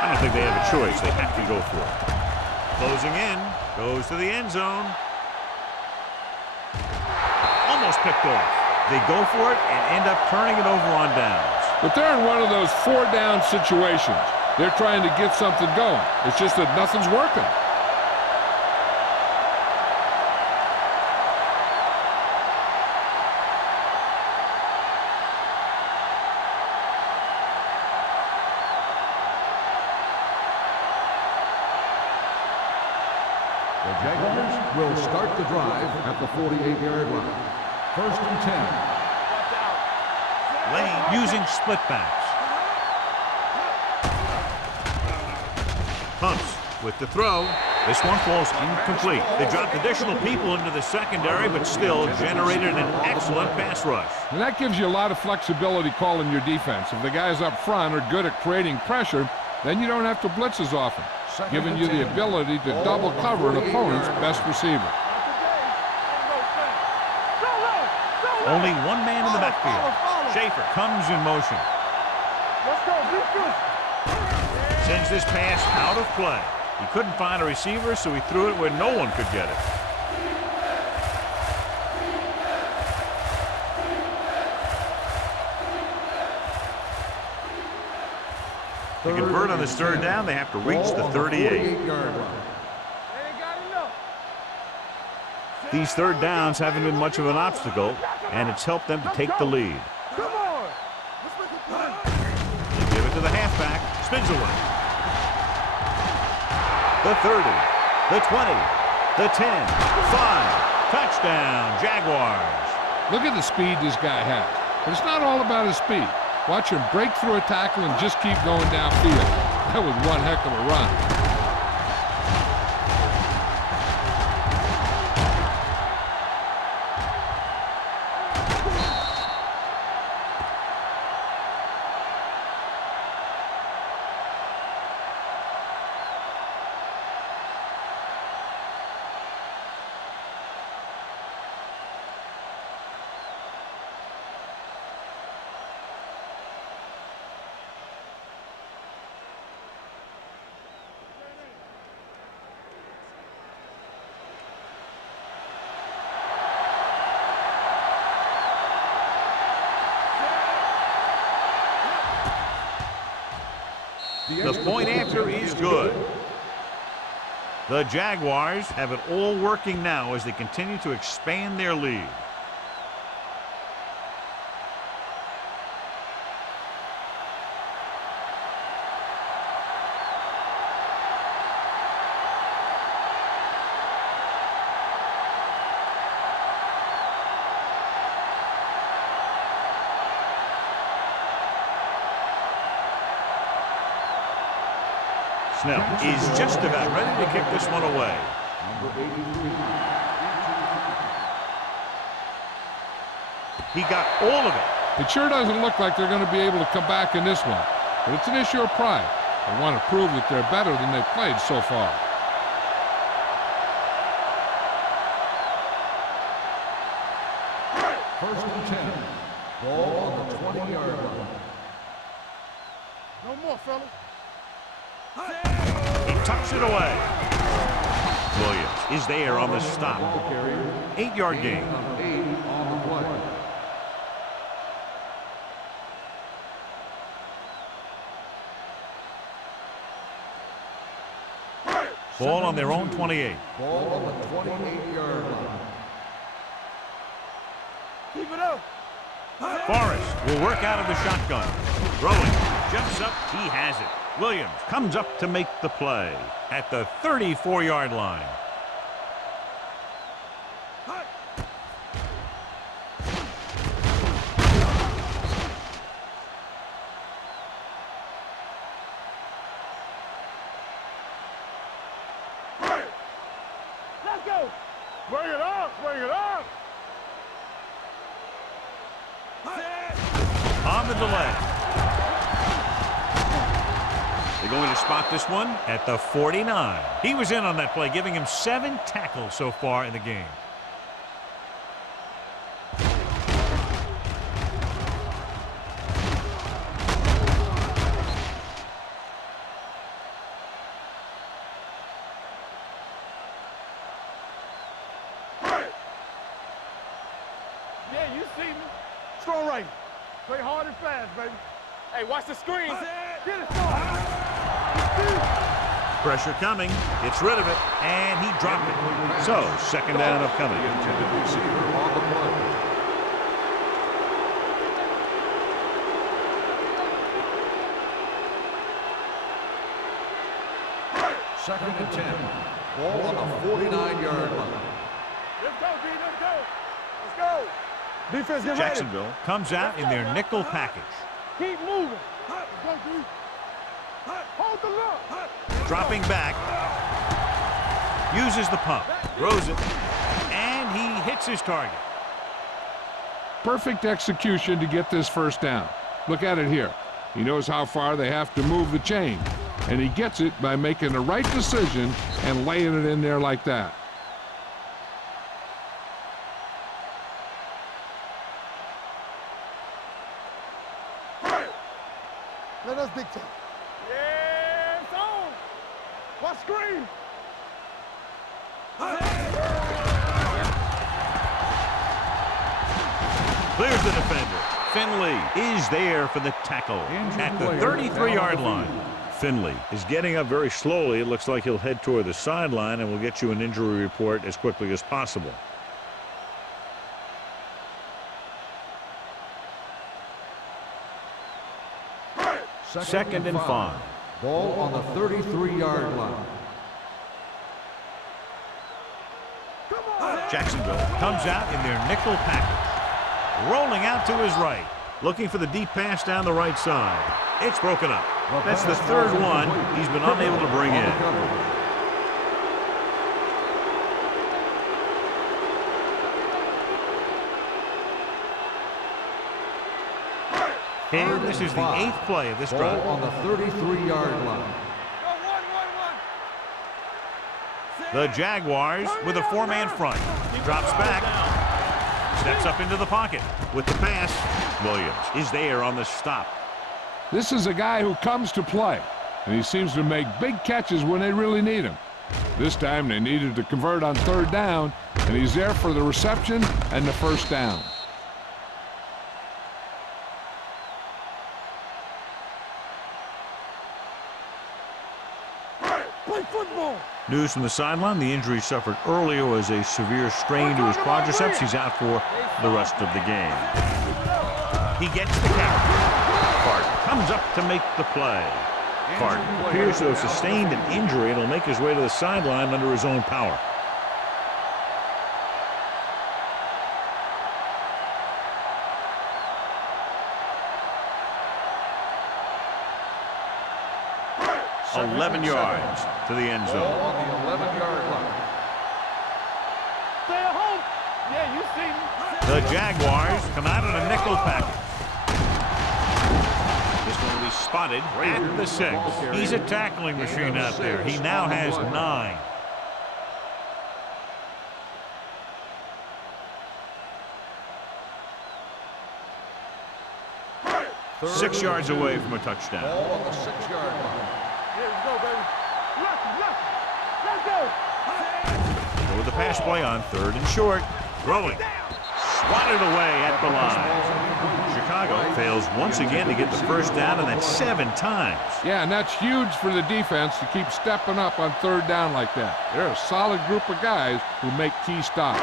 I don't think they have a choice. They have to go for it. Closing in, goes to the end zone. Almost picked off. They go for it and end up turning it over on downs. But they're in one of those four-down situations. They're trying to get something going. It's just that nothing's working. The Jaguars will start the drive at the 48-yard line. First and 10. Lane using split backs. Pumps with the throw. This one falls incomplete. They dropped additional people into the secondary, but still generated an excellent pass rush. And that gives you a lot of flexibility calling your defense. If the guys up front are good at creating pressure, then you don't have to blitz as often, giving you the ability to double cover an opponent's best receiver. Only one man in the backfield. Schaefer comes in motion. Let's go. Sends this pass out of play. He couldn't find a receiver, so he threw it where no one could get it. To convert on this third down, they have to reach the 38. These third downs haven't been much of an obstacle, and it's helped them to take the lead. Come on. They give it to the halfback. Spins away. The 30, the 20, the 10, 5. Touchdown, Jaguars. Look at the speed this guy has. But it's not all about his speed. Watch him break through a tackle and just keep going downfield. That was one heck of a run. The point answer is good. The Jaguars have it all working now as they continue to expand their lead. Snell is just about ready to kick this one away. He got all of it. It sure doesn't look like they're going to be able to come back in this one, but it's an issue of pride. They want to prove that they're better than they've played so far. First and 10. Ball on the 20-yard line. No more, fellas. He tucks it away. Williams is there on the stop. 8-yard gain. 8 on the play. Ball on their own 28. Ball on the 28-yard line. Keep it up. Forrest will work out of the shotgun. Throwing. Jumps up. He has it. Williams comes up to make the play at the 34-yard line. Let's go. Bring it up. Bring it up. On the delay. They're going to spot this one at the 49. He was in on that play, giving him 7 tackles so far in the game. Yeah, you see me. Strong right. Play hard and fast, baby. Hey, watch the screen. Get it, son. Pressure coming. Gets rid of it, and he dropped it. So, second down upcoming. Intended receiver on the play. Second and 10. Ball on the 49-yard line. Let's go, D. Let's go. Let's go. Defense, get ready. Jacksonville comes out in their nickel package. Keep moving. Let's go, D. Hold the look. Dropping back. Uses the pump. Throws it. And he hits his target. Perfect execution to get this first down. Look at it here. He knows how far they have to move the chain, and he gets it by making the right decision and laying it in there like that. Let us dictate. Yeah, it's on. Watch screen. Clears the defender. Finley is there for the tackle at the 33-yard line. Finley is getting up very slowly. It looks like he'll head toward the sideline, and we'll get you an injury report as quickly as possible. Second and 5. Ball on the 33-yard line. Jacksonville comes out in their nickel package. Rolling out to his right. Looking for the deep pass down the right side. It's broken up. That's the third one he's been unable to bring in. And this is the 8th play of this drive. Ball on the 33-yard line. The Jaguars with a 4-man front. Drops back. Steps up into the pocket. With the pass, Williams is there on the stop. This is a guy who comes to play, and he seems to make big catches when they really need him. This time they needed to convert on third down, and he's there for the reception and the first down. News from the sideline, the injury suffered earlier was a severe strain to his quadriceps. He's out for the rest of the game. He gets the carry. Carter comes up to make the play. Carter appears to have sustained an injury and will make his way to the sideline under his own power. Second 11 yards to the end zone. Ball on the 11-yard line. Stay at home. Yeah, you see me. The Jaguars come out in a nickel package. He's going to be spotted at the 6. He's a tackling machine out there. He now has 9. Third 6 yards away from a touchdown. Ball on the 6-yard line. Here we go, baby. Lucky. Let's go. Go with the pass play on 3rd and short. Throwing. Swatted away at the line. Chicago fails once again to get the first down, and that's 7 times. Yeah, and that's huge for the defense to keep stepping up on 3rd down like that. They're a solid group of guys who make key stops.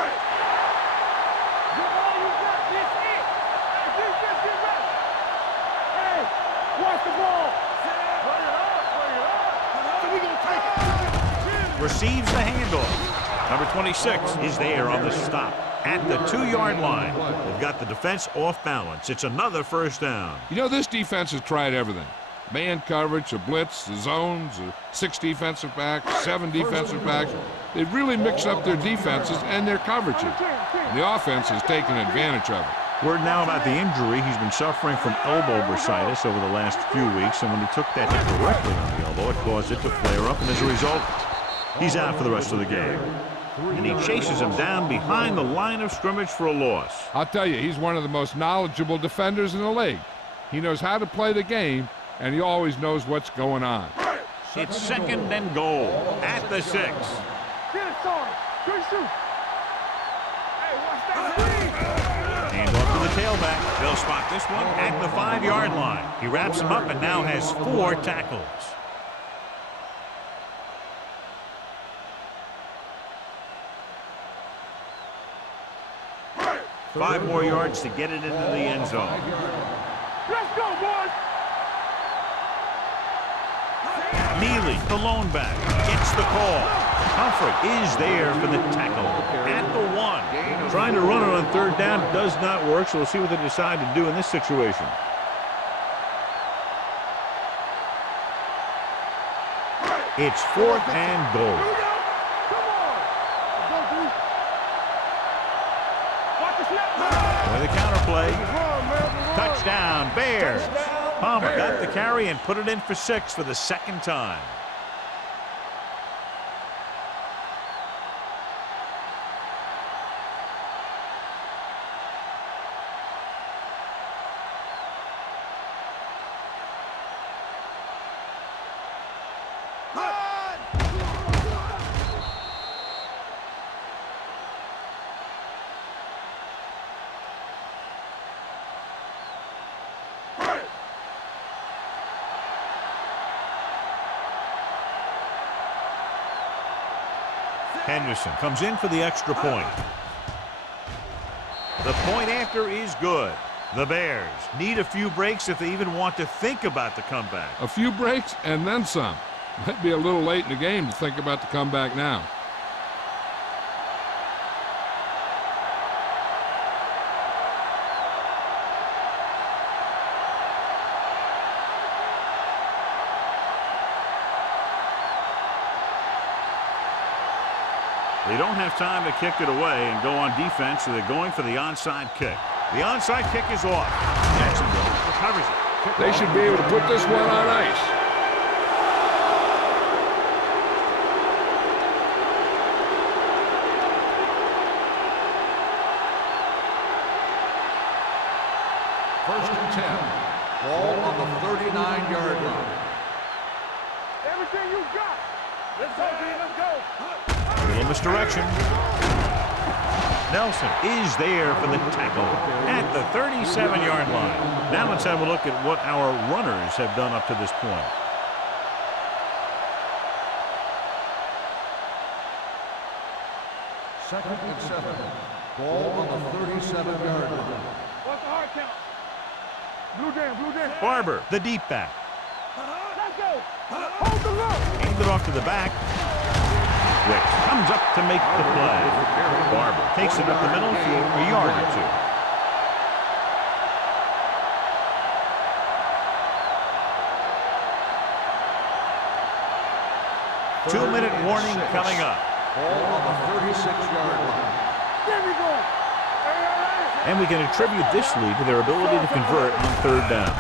Receives the handoff. Number 26 is there on the stop at the 2-yard line. They've got the defense off balance. It's another first down. You know, this defense has tried everything. Man coverage, a blitz, the zones, 6 defensive backs, 7 defensive backs. They've really mixed up their defenses and their coverages. And the offense has taken advantage of it. Word now about the injury. He's been suffering from elbow bursitis over the last few weeks, and when he took that hit directly on the elbow, it caused it to flare up, and as a result, he's out for the rest of the game. And he chases him down behind the line of scrimmage for a loss. I'll tell you, he's one of the most knowledgeable defenders in the league. He knows how to play the game, and he always knows what's going on. It's 2nd and goal at the 6. Get it, Sarge. Good shoot. Hey, watch that. Hand off to the tailback. They'll spot this one at the 5-yard line. He wraps him up and now has 4 tackles. 5 more yards to get it into the end zone. Let's go, boys. Neely, the lone back, gets the call. Humphrey is there for the tackle at the 1. Trying to run it on 3rd down does not work, so we'll see what they decide to do in this situation. It's 4th and goal. With a counterplay. Touchdown, Bears. Palmer got the carry and put it in for 6 for the 2nd time. Henderson comes in for the extra point. The point after is good. The Bears need a few breaks if they even want to think about the comeback. A few breaks and then some. Might be a little late in the game to think about the comeback now. They don't have time to kick it away and go on defense, so they're going for the onside kick. The onside kick is off. Jacksonville recovers it. They should be able to put this one on ice. First and 10. Ball on the 39-yard line. Everything you got. Let's go, D. Let's go. A little misdirection. Nelson is there for the tackle at the 37-yard line. Now let's have a look at what our runners have done up to this point. Second and 7. Ball on the 37-yard line. What's the hard count? Blue jam. Barber, the deep back. Let's go. Hold the look. Handed off to the back. Wicks comes up to make the play. Barber takes it up the middle for a yard or two. Two-minute warning coming up. Ball on the 36-yard line. There we go. And we can attribute this lead to their ability to convert on third down.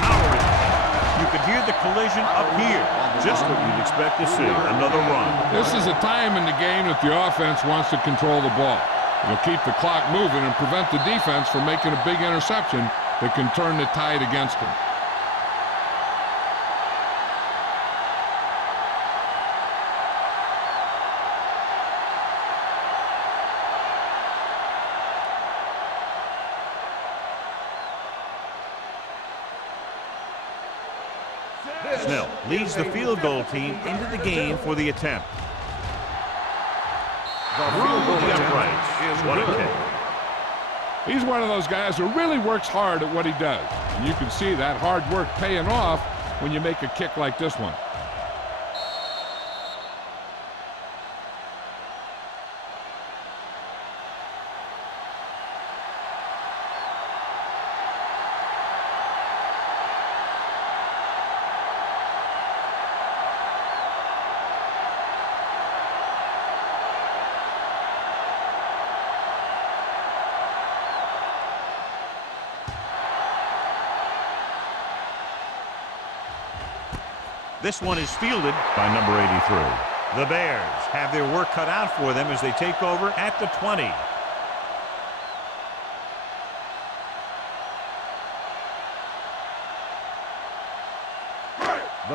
Powering. You could hear the collision up here. Just what you'd expect to see. Another run. This is a time in the game that the offense wants to control the ball. It'll keep the clock moving and prevent the defense from making a big interception that can turn the tide against them. Snell leads the field goal team into the game for the attempt. Through the uprights. What a kick. He's one of those guys who really works hard at what he does. And you can see that hard work paying off when you make a kick like this one. This one is fielded by number 83. The Bears have their work cut out for them as they take over at the 20.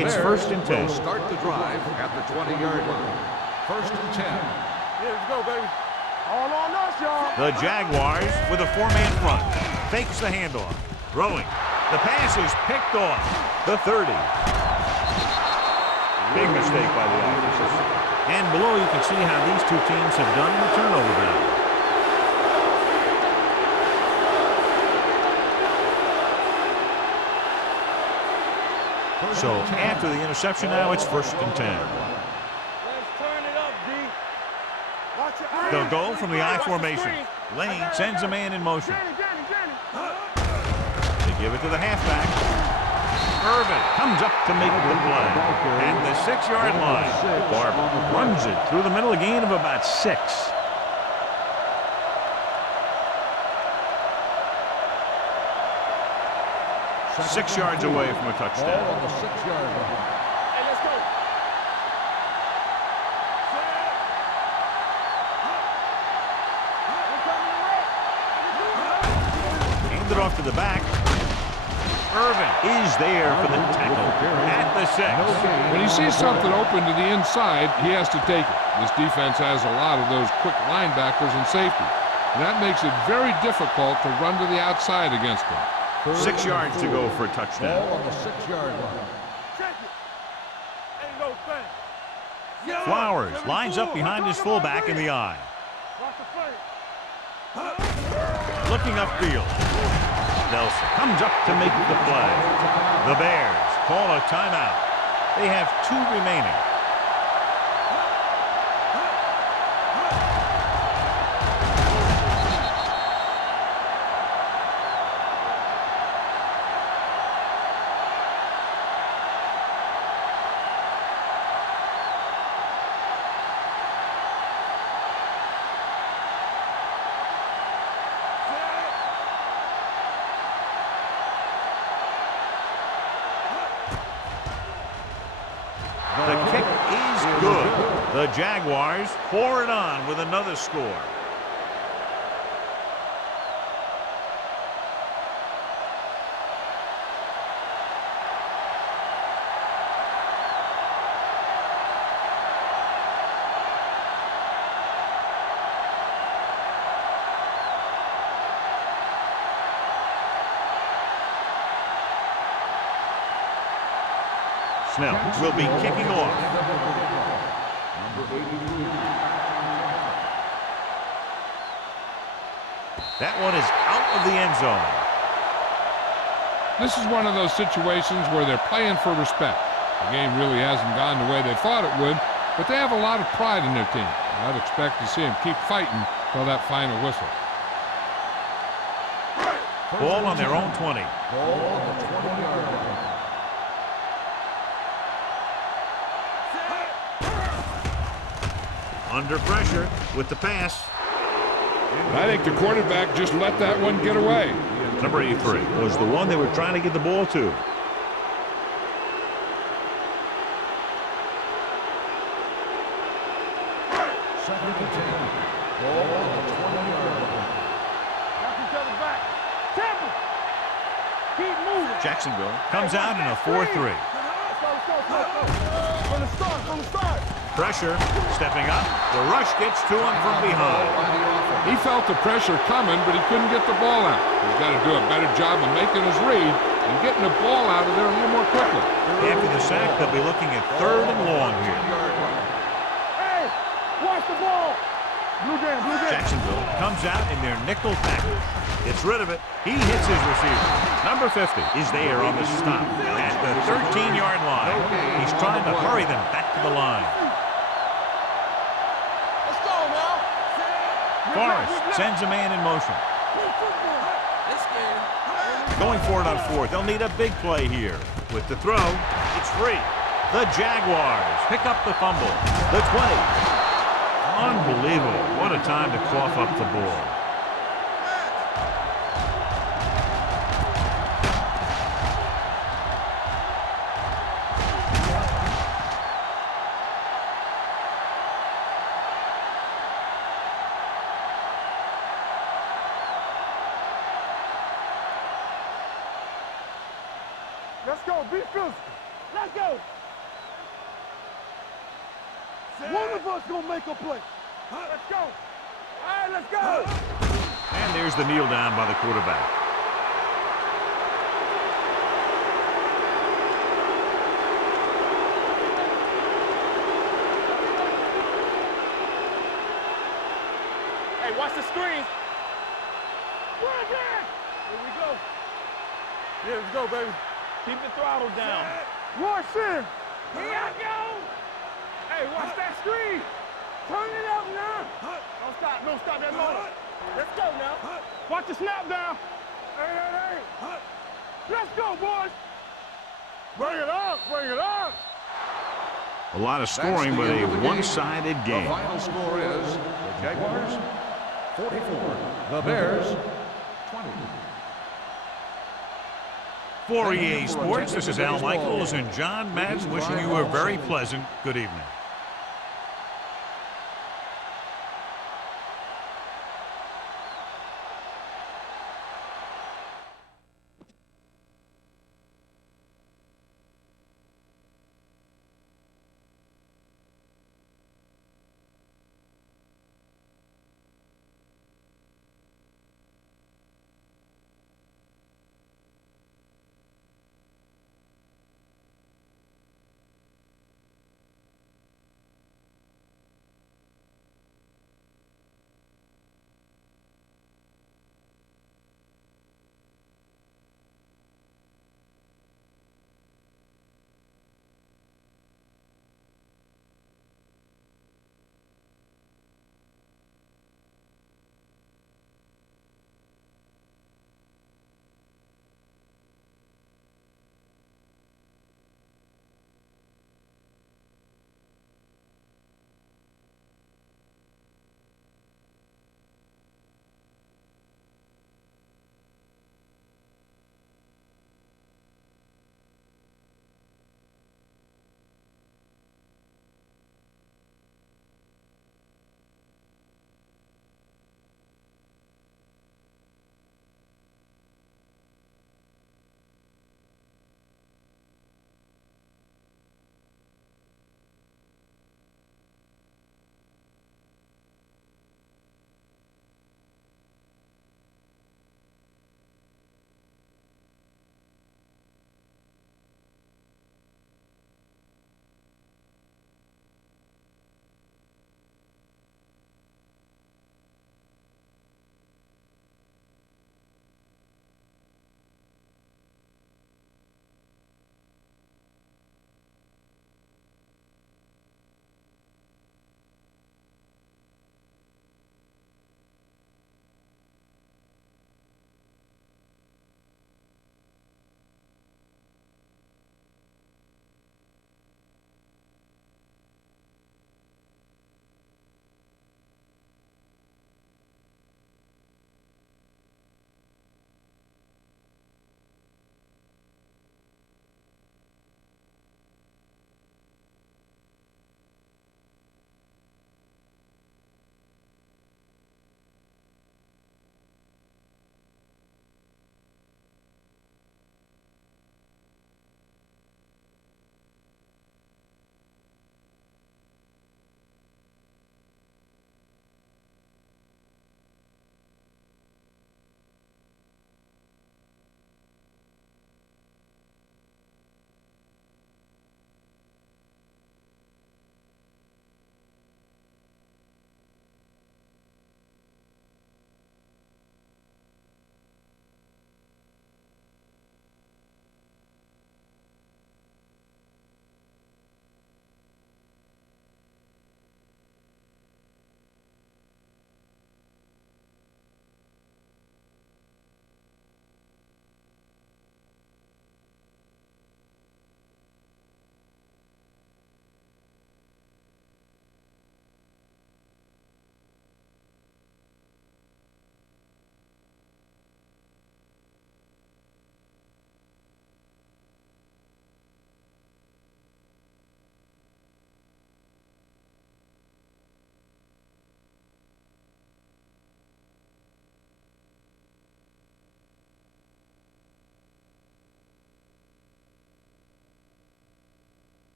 It's first and 10. Start the drive at the 20-yard line. First and 10. Yeah, let's go, baby. All on us, y'all. The Jaguars with a four-man front. Fakes the handoff. Throwing. The pass is picked off. The 30. Big mistake by the offense. And below you can see how these two teams have done in the turnover battle. So after the interception now, it's first and 10. Let's turn it up, D. Watch your eyes. They'll go from the I Watch formation. screen. Lane sends a man in motion. Johnny. They give it to the halfback. Irvin comes up to make the play. And the 6-yard line. Barber runs it through the middle, a gain of about 6. Six yards away from a touchdown. Ball on the 6-yard line. Hey, let's go. Handed off to the back. Irvin is there for the tackle at the 6. When he sees something open to the inside, he has to take it. This defense has a lot of those quick linebackers and safety. And that makes it very difficult to run to the outside against them. 6 yards to go for a touchdown. Ball on the 6-yard line. Check it. Ain't no thing. Flowers lines up behind his fullback in the eye. Watch the flank. Looking upfield. Nelson comes up to make the play. The Bears call a timeout. They have 2 remaining. The kick is good. The Jaguars pour it on with another score. Snell will be kicking off. That one is out of the end zone. This is one of those situations where they're playing for respect. The game really hasn't gone the way they thought it would, but they have a lot of pride in their team. I'd expect to see them keep fighting till that final whistle. Ball on their own 20. Ball on the 20-yard line. Under pressure with the pass. I think the quarterback just let that one get away. Number 83 was the one they were trying to get the ball to. Second and 10. Ball on the 20-yard line. Knock each other back. Temple. Keep moving. Jacksonville comes out in a 4-3. Let's go. From the start. Pressure, stepping up. The rush gets to him from behind. He felt the pressure coming, but he couldn't get the ball out. He's got to do a better job of making his read and getting the ball out of there a little more quickly. After the sack, they'll be looking at 3rd and long here. Hey, watch the ball. Blue game. Jacksonville comes out in their nickel package. Gets rid of it. He hits his receiver. Number 50 is there on the stop. At the 13-yard line, he's trying to hurry them back to the line. Let's go now. Forrest sends a man in motion. Going for it on 4th. They'll need a big play here. With the throw, it's free. The Jaguars pick up the fumble. The 20. Unbelievable. What a time to cough up the ball. Let's go. Be physical. Let's go. One of us gonna make a play. Let's go. All right, let's go. And there's the kneel down by the quarterback. Hey, watch the screen. Here we go. Yeah, let's go, baby. Keep the throttle down. Watch him. Here I go. Hey, watch that screen. Turn it up now. Don't stop that motor. Let's go now. Watch the snap down. Hey. Let's go, boys. Bring it up. A lot of scoring, but a one-sided The game. final score is the Jaguars 44, the Bears 20. For EA Sports, this is Al Michaels and John Madden wishing you a very pleasant good evening.